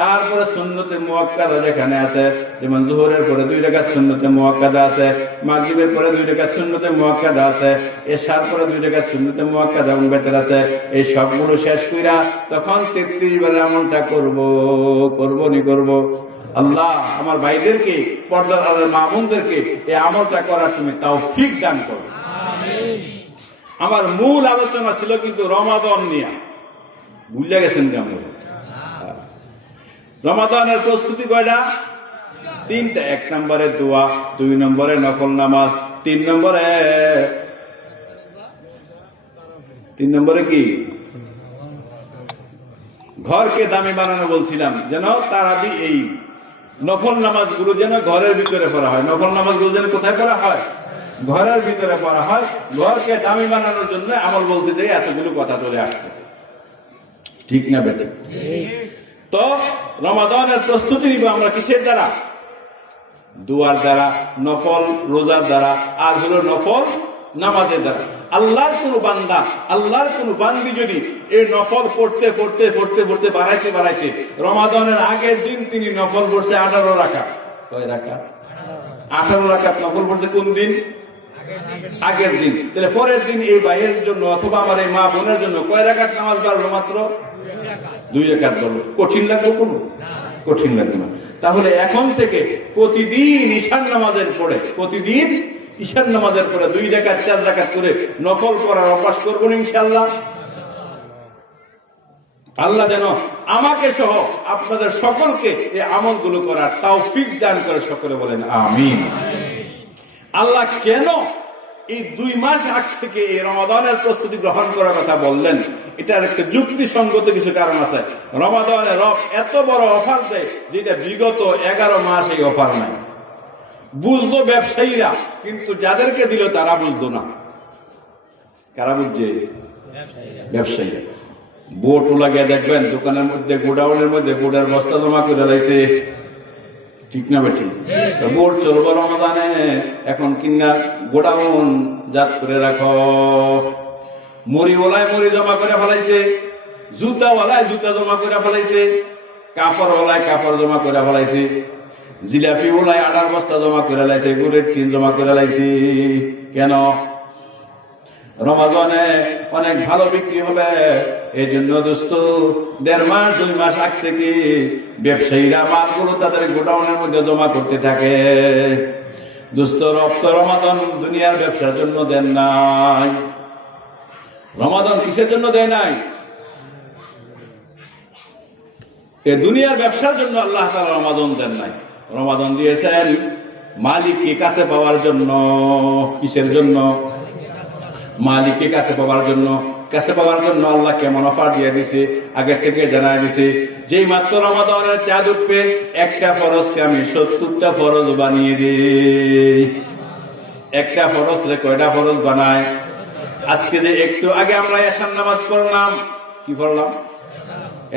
তারপরে সুন্নতে মুআক্কাদা যেখানে আছে, যেমন যোহরের পরে 2 রাকাত সুন্নতে মুআক্কাদা আছে, মাগরিবের পরে 2 রাকাত সুন্নতে মুআক্কাদা আছে, এশার পরে 2 রাকাত সুন্নতে মুআক্কাদা এবং বেতর আছে। এই সবগুলো শেষ কইরা তখন 33 বার আমলটা করব। আল্লাহ আমার ভাইদেরকে, পর্দার আড়ালের মা বোনদেরকে এই আমলটা করার তুমি তৌফিক দান করো। আমার মূল আলোচনা ছিল কিন্তু রমাদান নিয়ে, ভুলে গেছেন যে আমরা রমাদানের প্রস্তুতি কয়টা? 3টা। 1 নম্বরে দোয়া, 2 নম্বরে নফল নামাজ, 3 নম্বরে কি? ঘরকে দামি বানানো বলছিলাম, যেন তারাবি এই নফল নামাজগুলো যেন ঘরের ভিতরে পড়া হয়। নফল নামাজগুলো যেন কোথায় পড়া হয়? ঘরের ভিতরে পড়া হয়। ঘরকে দামি বানানোর জন্য আমল বলতে যাই এতগুলো কথা চলে আসছে, ঠিক না বেটা? তো রমাদানের প্রস্তুতি নিব আমরা কিসের দ্বারা? দুয়ার দ্বারা, নফল রোজার দ্বারা, আর হলো নফল নামাজের দ্বারা। আল্লাহর কোন বান্দা, আল্লাহর কোন বান্দি যদি এই নফল পড়তে পড়তে পড়তে পড়তে বাড়াইতে বাড়াইতে রমাদানের আগের দিন তিনি নফল পড়ছে 18 রাকাত। কয় রাকাত? 18 রাকাত নফল পড়ছে। কোন দিন? আগের দিন। তাহলে পরের দিন এই ভাইয়ের জন্য অথবা আমার এই মা বোনের জন্য কয় রাকাত নামাজ বাড়লো? মাত্র 2 রাকাত বাড়লো। কঠিন লাগবে? কোনো কঠিন লাগবে না। তাহলে এখন থেকে প্রতিদিন ঈশান নামাজের পরে, প্রতিদিন ঈশান নামাজের পরে 2 রাকাত 4 রাকাত করে নফল পড়ার অভ্যাস করবো ইনশাআল্লাহ। আল্লাহ যেন আমাকে সহ আপনাদের সকলকে এই আমলগুলো করার তৌফিক দান করে, সকলে বলেন আমিন। আল্লাহ কেন এই 2 মাস আগ থেকে এই রমাদানের প্রস্তুতি গ্রহণ করার কথা বললেন? এটার একটা যুক্তিসঙ্গত কিছু কারণ আছে। রমাদানের রব এত বড় অফার দেয় যেটা বিগত 11 মাস এই অফার নাই। বুঝলো ব্যবসায়ীরা, কিন্তু যাদেরকে দিল তারা বুঝলো না। কারা বুঝছে? ব্যবসায়ীরা। বোর্ড লাগিয়ে দেখবেন দোকানের মধ্যে, গোডাউনের মধ্যে বোর্ডের বস্তা জমা করে রয়েছে, ঠিক না বেঠি? বোর্ড চলবো রমাদানে, এখন কিনা গোডাউন জাত করে রাখো। মুড়িওয়ালায় মুড়ি জমা করে ফেলাইছে, জুতাওয়ালায় জুতা জমা করে ফেলাইছে, কাপড়ওয়ালায় কাপড় জমা করে ফেলাইছে, জিলাপি ওলায় আটার বস্তা জমা করে লাইছে, গুড়ের টিন জমা করে লাইছি। কেন? রমাদানে অনেক ভালো বিক্রি হবে এই জন্য দোস্ত 1.5 মাস 2 মাস আগ থেকে ব্যবসায়ীরা মালগুলো তাদের গোডাউনের মধ্যে জমা করতে থাকে। দোস্ত রপ্ত রমাদান দুনিয়ার ব্যবসার জন্য দেন নাই। রমাদান কিসের জন্য দেয় নাই? এ দুনিয়ার ব্যবসার জন্য আল্লাহ তাআলা রমাদান দেন নাই। রমাদান দিয়েছেন মালিককে কাছে পাওয়ার জন্য। কিসের জন্য? মালিককে কাছে পাওয়ার জন্য। কাছে পাওয়ার জন্য আল্লাহ কেমন অফার দিয়ে দিছে আগে থেকে জানাই দিছে। যেই মাত্র রমাদানের চাঁদ উঠবে, একটা ফরজকে আমি 70টা ফরজ বানিয়ে দিই। একটা ফরজ রে কয়টা ফরজ বানায়? আজকে যে একটু আগে আমরা এশার নামাজ পড়লাম, কি পড়লাম?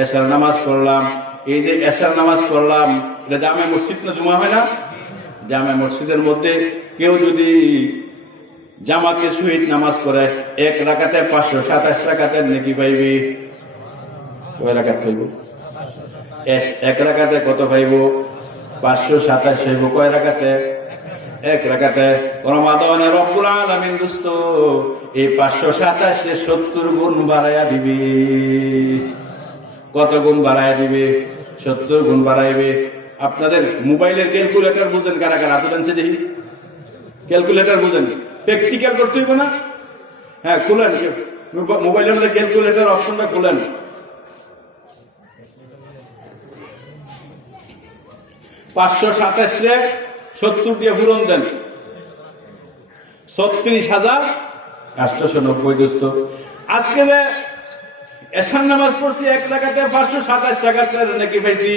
এশার নামাজ পড়লাম। এই যে এশার নামাজ পড়লাম, এটা জামে মসজিদ না জুমা হয় না? জামে মসজিদের মধ্যে কেউ যদি জামাতে সহিত নামাজ পড়ে 1 রাকাতে 527 রাকাতের নেকি পাইবে। কয় রাকাত পাইব? 1 রাকাতে কত পাইব? 527 হইব। কয় রাকাতে? 1 রাকাতে। রমাদানে রব্বুল আলামিন দোস্ত এই 527 70 গুণ বাড়াইয়া দিবে। কত গুণ বাড়াইয়া দিবে? 70 গুণ বাড়াইবে। আপনাদের মোবাইলের ক্যালকুলেটর বুঝেন কারা কারা? তুলেন সে দেখি। ক্যালকুলেটর বুঝেন? প্র্যাকটিক্যাল করতে হইব না? হ্যাঁ, খুলেন মোবাইলের মধ্যে ক্যালকুলেটর অপশনটা খুলেন। 527 70 দিয়ে পূরণ দেন, 36,890 দোস্ত। আজকে যে এশার নামাজ পড়ছি 1 রাকাতে 527 রাকাতের নাকি পাইছি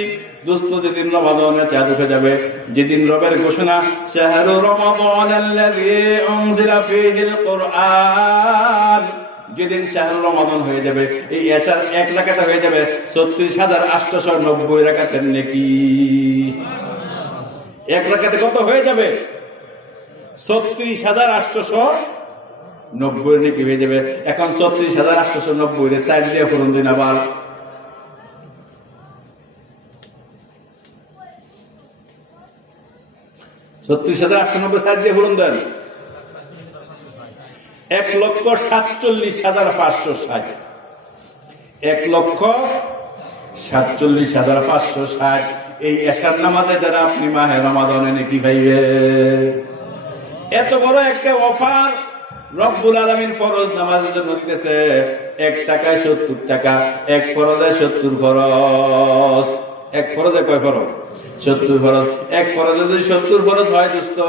দোস্ত। যেদিন রমাদানের চাঁদ উঠে যাবে, যেদিন রবের ঘোষণা শাহরু রমাদানাল্লাযী উনজিলা ফীহিল কুরআন, যেদিন শাহরু রমাদান হয়ে যাবে, এই এশার 1 রাকাতে হয়ে যাবে 36,890 রাকাতের নেকি। 1 রাকাতে কত হয়ে যাবে? 36,890 নেকি হয়ে যাবে। এখন 36,890 সাইড দিয়ে পূরণ দিন। আবার 36,890 সাইড দিয়ে পূরণ দেন। 1,47,560। 1,47,560 এই এশার নামাজের দ্বারা আপনি মাহে রমাদানে নেকি পাইবে। এত বড় একটা অফার রব্বুল আলামিন ফরজ নামাজের জন্য দিতেছে। 1 টাকায় 70 টাকা। 1 ফরজে 70 ফরজ। 1 ফরজে কয় ফরজ? 70 ফরজ। 1 ফরজে যদি 70 ফরজ হয় দোস্ত,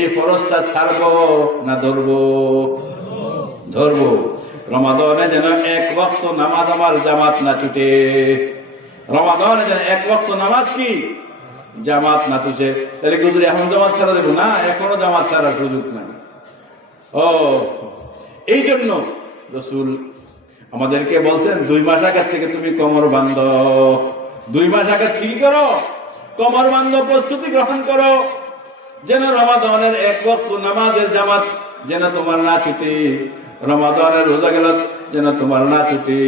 এই ফরজটা ছাড়বো না ধরবো? ধরবো। রমাদানে যেন 1 ওয়াক্ত নামাজ আমার জামাত না ছুটে। রমাদানে যেন 1 ওয়াক্ত নামাজ কি জামাত না ছুটে। তাহলে গুজরি এখন জামাত ছাড়া দেবো না? এখনো জামাত ছাড়ার সুযোগ নাই। ও, এই জন্য রাসূল আমাদেরকে বলছেন 2 মাস আগে থেকে তুমি কোমর বাঁধো। 2 মাস আগে কি করো? কোমর বাঁধো, প্রস্তুতি গ্রহণ করো, যেন রমাদানের 1 ওয়াক্ত নামাজের জামাত যেন তোমার না ছুটে। রমাদানের রোজা গেল যেন তোমার না ছুটে।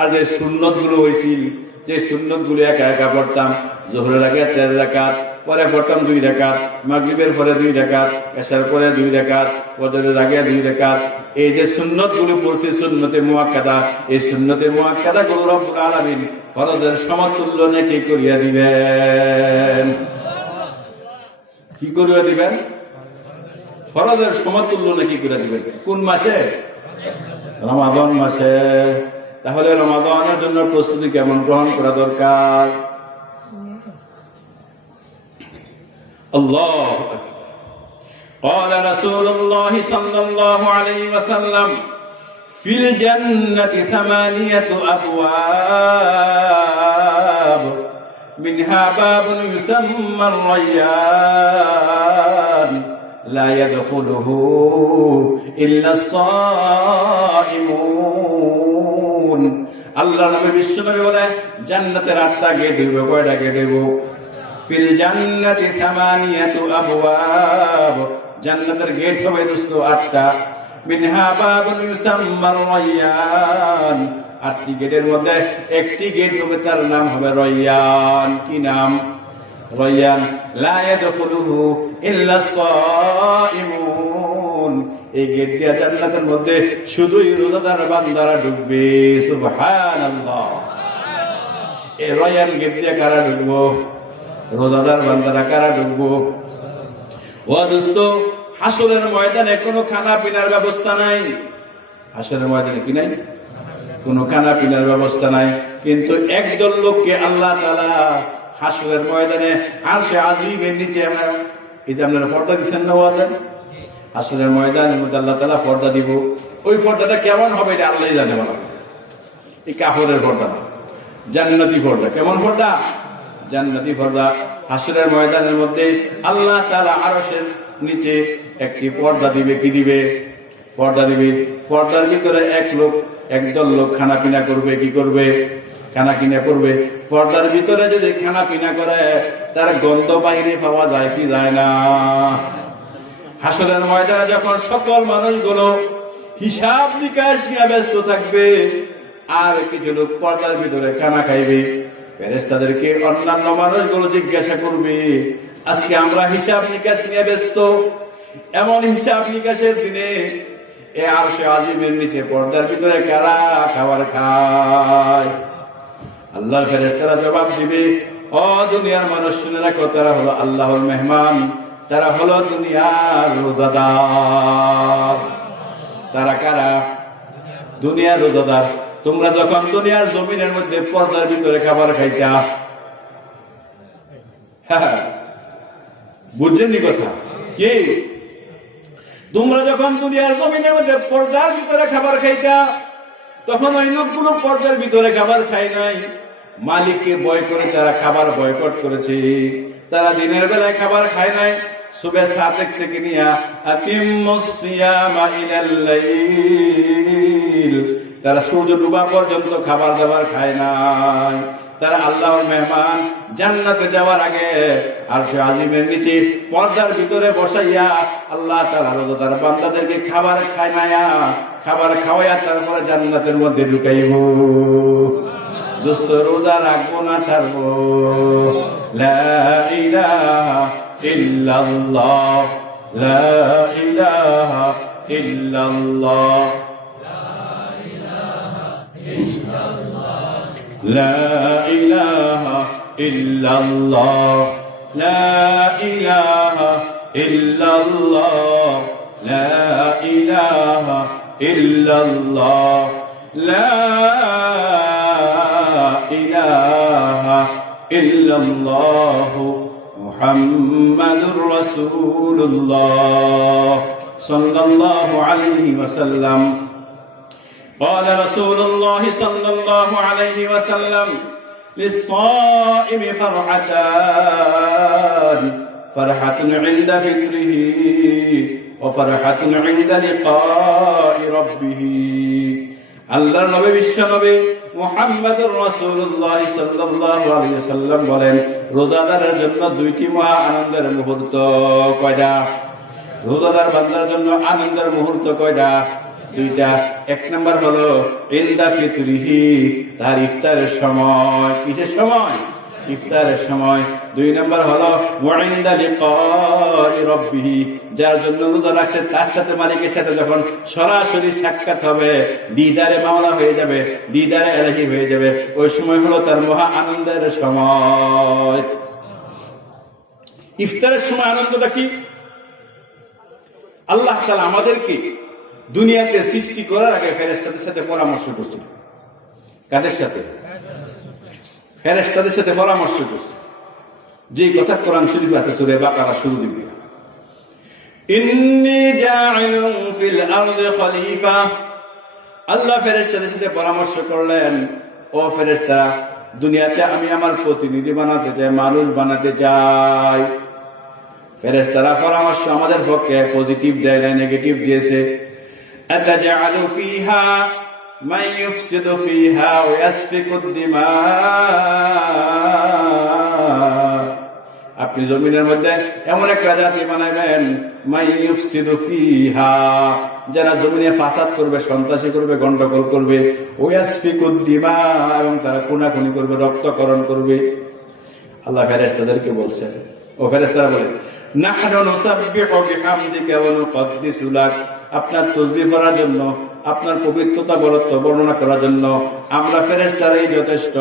আর যে সুন্নত গুলো হয়েছিল, যে সুন্নত গুলো একা একা পড়তাম, জোহরের আগে 4 রাকাত, পরে পড়তাম 2 রাকাত, মাগরিবের পরে 2 রাকাত, এশার পরে 2 রাকাত, ফজরের আগে 2 রাকাত, এই যে সুন্নত গুলো পড়ছি সুন্নতে মুআক্কাদা, এই সুন্নতে মুআক্কাদা গুলো রব্বুল আলামিন ফরজের সমতুল্য নেকি করিয়া দিবেন। কি করিয়া দিবেন? ফরজের সমতুল্য নেকি করে দিবেন। কোন মাসে? রমাদান মাসে। তাহলে রমাদানের জন্য প্রস্তুতি কেমন গ্রহণ করা দরকার? আল্লাহু আকবার। قال رسول الله صلى الله عليه وسلم في الجنة 8 أبواب منها باب يسمى الريان لا يدخله إلا الصائمون। আল্লাহর নবী বিশ্বনবী বলে জান্নাতের 8টা গেট হইব। কয়টা গেট হইব? ফিল জান্নাতি 8 আবওয়াব, জান্নাতের গেট হবে দোস্ত 8টা। মিনহা বাবুন ইউসাম্মা রায়্যান, 8টি গেটের মধ্যে একটি গেট হবে, তার নাম হবে রায়্যান। কি নাম? রায়্যান। লা ইয়াদখুলুহু ইল্লা সাইমুন, এই গেট দিয়ে জান্নাতের মধ্যে শুধুই রোজাদার বান্দারা ঢুকবে। সুবহানাল্লাহ। এই রায়্যান গেট দিয়ে কারা ঢুকবো? রোজাদার বান্দারা। কারা ঢুকবো? ও দোস্ত, হাসরের ময়দানে কোনো খানা পিনার ব্যবস্থা নাই। হাসরের ময়দানে কি নাই? কোনো খানা পিনার ব্যবস্থা নাই। কিন্তু একদল লোককে আল্লাহ তাআলা হাসরের ময়দানে আরশে আজিমের নিচে, এই যে আপনারা পর্দা দিচ্ছেন না ওয়াজে, হাসরের ময়দানের মধ্যে আল্লাহ তাআলা পর্দা দিব। ওই পর্দাটা কেমন হবে এটা আল্লাহই জানে। বলা এই কাপড়ের পর্দা না, জান্নাতি পর্দা। কেমন পর্দা? জান্নাতি পর্দা। হাসরের ময়দানের মধ্যে আল্লাহ তাআলা আরশের নিচে একটি পর্দা দিবে। কি দিবে? পর্দা দিবে। পর্দার ভিতরে একদল লোক খানা পিনা করবে। কি করবে? খানা পিনা করবে। পর্দার ভিতরে যদি খানা পিনা করে তার গন্ধ বাইরে পাওয়া যায় কি যায় না? হাসরের ময়দানে যখন সকল মানুষগুলো হিসাব নিকাশ নিয়ে ব্যস্ত থাকবে, আর কিছু লোক পর্দার ভিতরে খানা খাইবে, ফেরেশতাদেরকে অন্যান্য মানুষগুলো জিজ্ঞাসা করবে, আজকে আমরা হিসাব নিকাশ নিয়ে ব্যস্ত, এমন হিসাব নিকাশের দিনে এ আরশে আজিমের নিচে পর্দার ভিতরে কারা খাবার খায়? আল্লাহর ফেরেশতারা জবাব দিবে, ও দুনিয়ার মানুষ শুনে রাখো, তারা হলো আল্লাহর মেহমান, তারা হলো দুনিয়ার রোজাদার। তারা কারা? দুনিয়ার রোজাদার। তোমরা যখন দুনিয়ার জমিনের মধ্যে পর্দার ভিতরে খাবার খাইতা, হ্যাঁ বুঝছেননি কথা কি? তোমরা যখন দুনিয়ার জমিনের মধ্যে পর্দার ভিতরে খাবার খাইতা, তখন ওই লোকগুলো পর্দার ভিতরে খাবার খায় নাই, মালিককে ভয় করে তারা খাবার বয়কট করেছে। তারা দিনের বেলায় খাবার খায় নাই। সুবহ সাদেক থেকে নিয়া আতিম্মুস সিয়ামা ইলাল লাইল, তারা সূর্য ডুবা পর্যন্ত খাবার দাবার খায় নাই। তারা আল্লাহর মেহমান। জান্নাতে যাওয়ার আগে আরশে আজিমের নিচে পর্দার ভিতরে বসাইয়া আল্লাহ তাআলা রোজাদার বান্দাদেরকে খাবার খাইনায়া, খাবার খাওয়াইয়া তারপরে জান্নাতের মধ্যে ঢুকাইব। দোস্ত, রোজা রাখবো না ছাড়বো? লা ইলাহা ইল্লাল্লাহ, লা ইলাহা ইল্লাল্লাহ, লা ইলাহা ইল্লাল্লাহ, লা ইলাহা ইল্লাল্লাহ, লা ইলাহা ইল্লাল্লাহ, লা ইলাহা ইল্লাল্লাহ, মুহাম্মাদুর রাসূলুল্লাহ সাল্লাল্লাহু আলাইহি ওয়াসাল্লাম। قال رسول الله صلى الله عليه وسلم للصائم فرحتان، فرحة عند فطره وفرحة عند لقاء ربه। আল্লাহর নবী বিশ্ব নবী মুহাম্মদুর রাসূলুল্লাহ সাল্লাল্লাহু আলাইহি ওয়াসাল্লাম বলেন, রোজাদারের জন্য 2টি মহা আনন্দের মুহূর্ত। কয়টা? রোজাদার বান্দার জন্য আনন্দের মুহূর্ত কয়টা? দুইটা। এক নাম্বার হলো ইনদা ফিতরিহি, তার ইফতারের সময়। কিসের সময়? ইফতারের সময়। দুই নাম্বার হলো ওয়াইন্দা লিকাই রাব্বিহি, যার জন্য রোজা রাখছে তার সাথে মালিকের সাথে যখন সরাসরি সাক্ষাৎ হবে, দিদারে মাওলা হয়ে যাবে, দিদারে ইলাহি হয়ে যাবে, ওই সময় হলো তার মহা আনন্দের সময়। ইফতারের সময় আনন্দটা কি? আল্লাহ তাআলা আমাদেরকে দুনিয়াতে সৃষ্টি করার আগে ফেরেশতাদের সাথে পরামর্শ করছিল। কাদের সাথে? ফেরেশতাদের সাথে পরামর্শ করছে। যে কথা কোরআন শরীফে আছে সূরা বাকারা শুরু দিকে, ইন্নী জাইলুন ফিল আরদি খলিফা। আল্লাহ ফেরেশতাদের সাথে পরামর্শ করলেন, ও ফেরেশতারা, দুনিয়াতে আমি আমার প্রতিনিধি বানাতে চাই, মানুষ বানাতে চাই। ফেরেশতারা পরামর্শ আমাদের পক্ষে পজিটিভ দেয় না, নেগেটিভ দিয়েছে। আতাজআলু ফিহা মান ইউফসিদু ফিহা ওয়া ইয়াসফিকুদ দিমা। আপনি জমিনের মধ্যে এমন একটা জাতি বানাবেন, মান ইউফসিদু ফিহা, যারা জমিনে ফাসাদ করবে, সন্ত্রাসী করবে, গন্ডগোল করবে, ওয়া ইয়াসফিকুদ দিমা, এবং তারা খুনাখুনি করবে, রক্তকরণ করবে। আল্লাহ ফেরেশতাদেরকে বলছেন, ও ফেরেশতারা বলেন, নাহনু নুসাব্বিহু বিহামদিকা ওয়া নুকদ্দিসু লাক, আপনার তাসবিহ করার জন্য, আপনার পবিত্রতা বরত্ব বর্ণনা করার জন্য আমরা ফেরেশতারাই যথেষ্ট।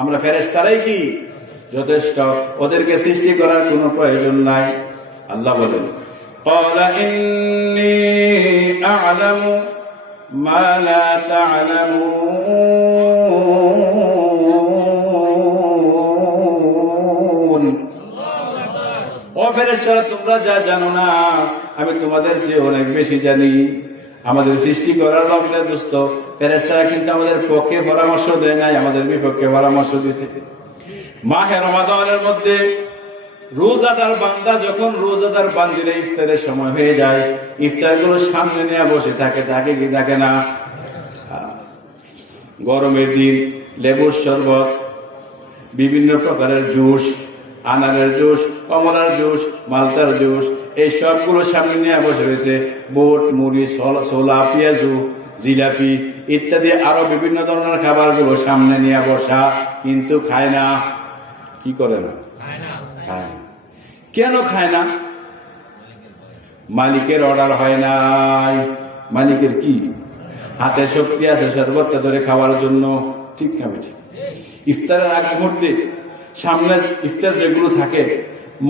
আমরা ফেরেশতারাই কি? যথেষ্ট। ওদেরকে সৃষ্টি করার কোনো প্রয়োজন নাই। আল্লাহ বলেন, ক্বালা ইন্নী আ'লামু মা লা তা'লামুন। ও ফেরেশতারা, তোমরা যা জানো না আমি তোমাদের চেয়ে অনেক বেশি জানি। আমাদের সৃষ্টি করার লগ্নে দোস্ত ফেরেশতারা কিন্তু আমাদের পক্ষে পরামর্শ দেয় নাই, আমাদের বিপক্ষে পরামর্শ দিয়েছে। মাহে রমাদানের মধ্যে রোজাদার বান্দা যখন রোজাদার বান্দিরা ইফতারের সময় হয়ে যায়, ইফতারগুলো সামনে নিয়ে বসে থাকে, তাকে কি থাকে না? গরমের দিন লেবুর শরবত, বিভিন্ন প্রকারের জুস, আনারের জুস, কমলার জুস, মালটার জুস, এই সবগুলো সামনে নিয়ে বসে রয়েছে। বুট, মুড়ি, ছোলা, পেঁয়াজু, জিলাপি ইত্যাদি আরো বিভিন্ন ধরনের খাবারগুলো সামনে নিয়ে বসা, কিন্তু খায় না। কি করে না? খায় না। কেন খায় না? মালিকের অর্ডার হয় নাই। মালিকের কি হাতে শক্তি আছে শরবতটা ধরে খাওয়ার জন্য? ঠিক না বেঠিক? ইফতারের আগ মুহূর্তে সামনে ইফতার যেগুলো থাকে,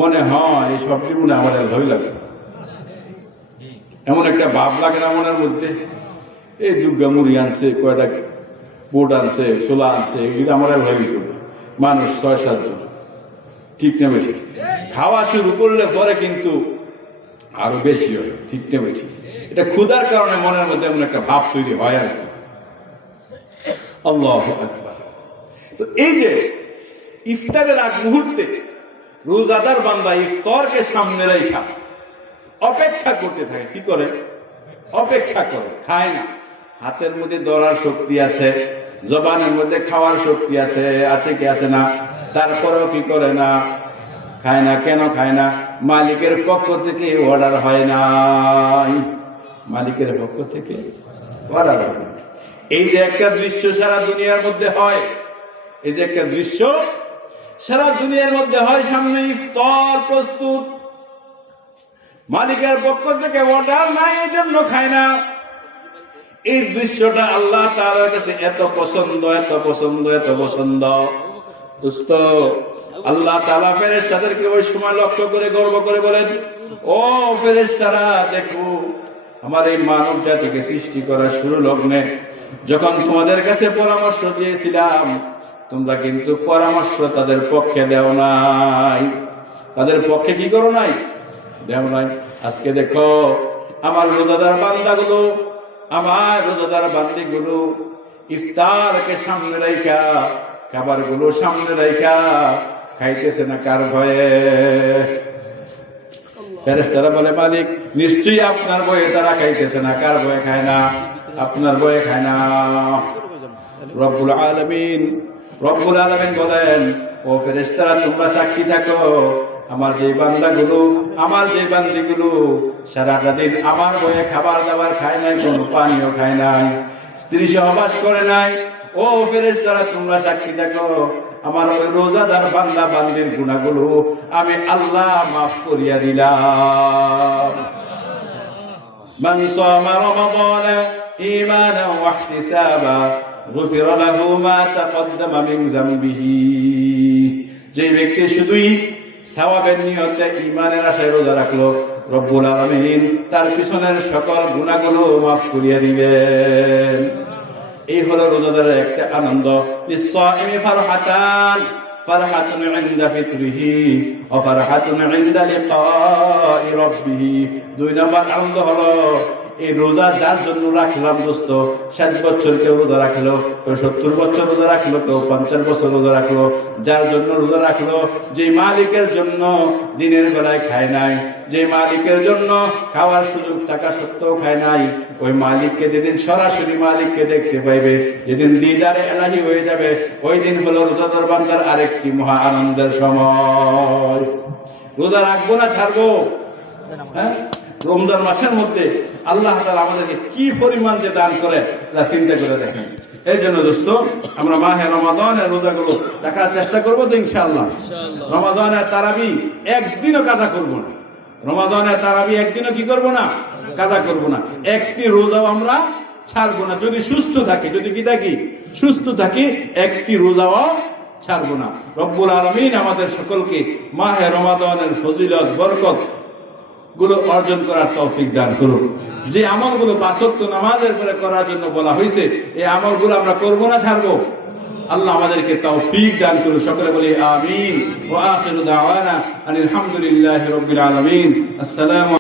মনে হয় এই সবটি মনে আমাদের ভয় লাগে, এমন একটা ভাব লাগে না মনের মধ্যে। এই দুর্গা মুড়ি আনছে, কয়টা বোট আনছে, ছোলা আনছে, এগুলো আমার ভয় ভিতরে মানুষ ৬-৭ জন। ঠিক না বেঠিক? খাওয়া শুরু করলে পরে কিন্তু আরো বেশি হয়। ঠিক না বেঠিক? এটা ক্ষুধার কারণে মনের মধ্যে এমন একটা ভাব তৈরি হয় আর কি। আল্লাহু আকবার। তো এই যে ইফতারের আগ মুহূর্তে রোজাদার বান্দা ইফতারকে সামনে রেখা অপেক্ষা করতে থাকে। কি করে? অপেক্ষা করে, খায় না। হাতের মধ্যে ধরার শক্তি আছে, জবানের মধ্যে খাওয়ার শক্তি আছে, আছে কি আছে না? তারপরেও কি করে না? খায় না। কেন খায় না? মালিকের পক্ষ থেকে অর্ডার হয় নাই। মালিকের পক্ষ থেকে অর্ডার হয় না। এই যে একটা দৃশ্য সারা দুনিয়ার মধ্যে হয়, এই যে একটা দৃশ্য সারা দুনিয়ার মধ্যে হয়, সামনে ইফতার প্রস্তুত, মালিকের পক্ষ থেকে অর্ডার নাই, এই জন্য খায় না। এই দৃশ্যটা আল্লাহ তাআলার কাছে এত পছন্দ, এত পছন্দ, এত পছন্দ। দোস্ত, আল্লাহ তাআলা ফেরেশতাদেরকে ওই সময় লক্ষ্য করে গর্ব করে বলেন, ও ফেরেশতারা, দেখো আমার এই মানব জাতিকে সৃষ্টি করার শুরু লগ্নে যখন তোমাদের কাছে পরামর্শ চেয়েছিলাম, তোমরা কিন্তু পরামর্শ তাদের পক্ষে দেও নাই। তাদের পক্ষে কি করো নাই? দেও নাই। আজকে দেখো আমার রোজাদার বান্দাগুলো, আমার রোজাদার বান্দিগুলো ইফতারকে সামনে রাইখা, খাবারগুলো সামনে রাইখা খাইতেছে না। কার ভয়ে? ফেরেশতারা বলে, মালিক নিশ্চয়ই আপনার ভয়ে তারা খাইতেছে না। কার ভয়ে খায় না? আপনার ভয়ে খায় না। রব্বুল আলামিন বলেন, ও ফেরেশতারা, তোমরা সাক্ষী থাকো, আমার যে বান্দাগুলো, আমার যে বান্দিগুলো সারাটা দিন আমার বয়ে খাবার দাবার খায় নাই, কোনো পানীয় খায় নাই, স্ত্রী সহবাস করে নাই, ও ফেরেশতারা তোমরা সাক্ষী দেখো, আমার ওই রোজাদার বান্দা বান্দির গুনাহগুলো আমি আল্লাহ মাফ করিয়া দিলাম। মান সামা রমাদানা ঈমানান ওয়া ইহতিসাবা গুফিরা লাহু মা তাকদ্দামা মিন যামবিহি। যে ব্যক্তি শুধুই সওয়াবের নিয়তে ঈমানের আশায় রোজা রাখলো, রব্বুল আলামিন তার পিছনের সকল গুনাহগুলো মাফ করিয়া দিবেন। এই হলো রোজাদারের একটা আনন্দ। লিস-সাইমি ফারহাতান, ফারহাতুন ইনদা ফিতরিহি ওয়া ফারহাতুন ইনদা লিকাই রাব্বিহি। 2 নম্বর আনন্দ হলো এই রোজা যার জন্য রাখলাম দোস্ত, 60 বছর কেউ রোজা রাখলো, কেউ 70 বছর রোজা রাখলো, কেউ 50 বছর রোজা রাখলো, যার জন্য রোজা রাখলো, যে মালিকের জন্য দিনের বেলায় খায় নাই, যে মালিকের জন্য খাওয়ার সুযোগ থাকা সত্ত্বেও খায় নাই, ওই মালিককে যেদিন সরাসরি মালিককে দেখতে পাইবে, যেদিন দিদারে এলাহি হয়ে যাবে, ওই দিন হলো রোজাদার বান্দার আরেকটি মহা আনন্দের সময়। রোজা রাখবো না ছাড়বো? হ্যাঁ, রমজান মাসের মধ্যে আল্লাহ তাআলা আমাদেরকে কি পরিমাণ যে দান করে তা চিন্তা করে দেখেন। এই জন্য দোস্ত আমরা মাহে রমাদানের রোজাগুলো রাখার চেষ্টা করবো তো ইনশাআল্লাহ। রমাদানের তারাবি একদিনও কাজা করব না, রমাদানের তারাবি একদিনও কি করব না, কাজা করব না, একটি রোজাও আমরা ছাড়বো না। যদি সুস্থ থাকি, যদি কি থাকি, সুস্থ থাকি, একটি রোজাও ছাড়বো না। রব্বুল আলামিন আমাদের সকলকে মাহে রমাদানের ফজিলত বরকত গুলো অর্জন করার তৌফিক দান করুন। যে আমলগুলো 5 ওয়াক্ত নামাজের পরে করার জন্য বলা হয়েছে, এই আমলগুলো আমরা করব না ছাড়বো? আল্লাহ আমাদেরকে তৌফিক দান করুন। সকলে বলি আমিন। ওয়া আখিরু দাওয়ানা আনিল হামদুলিল্লাহি রাব্বিল আলামিন। আসসালামু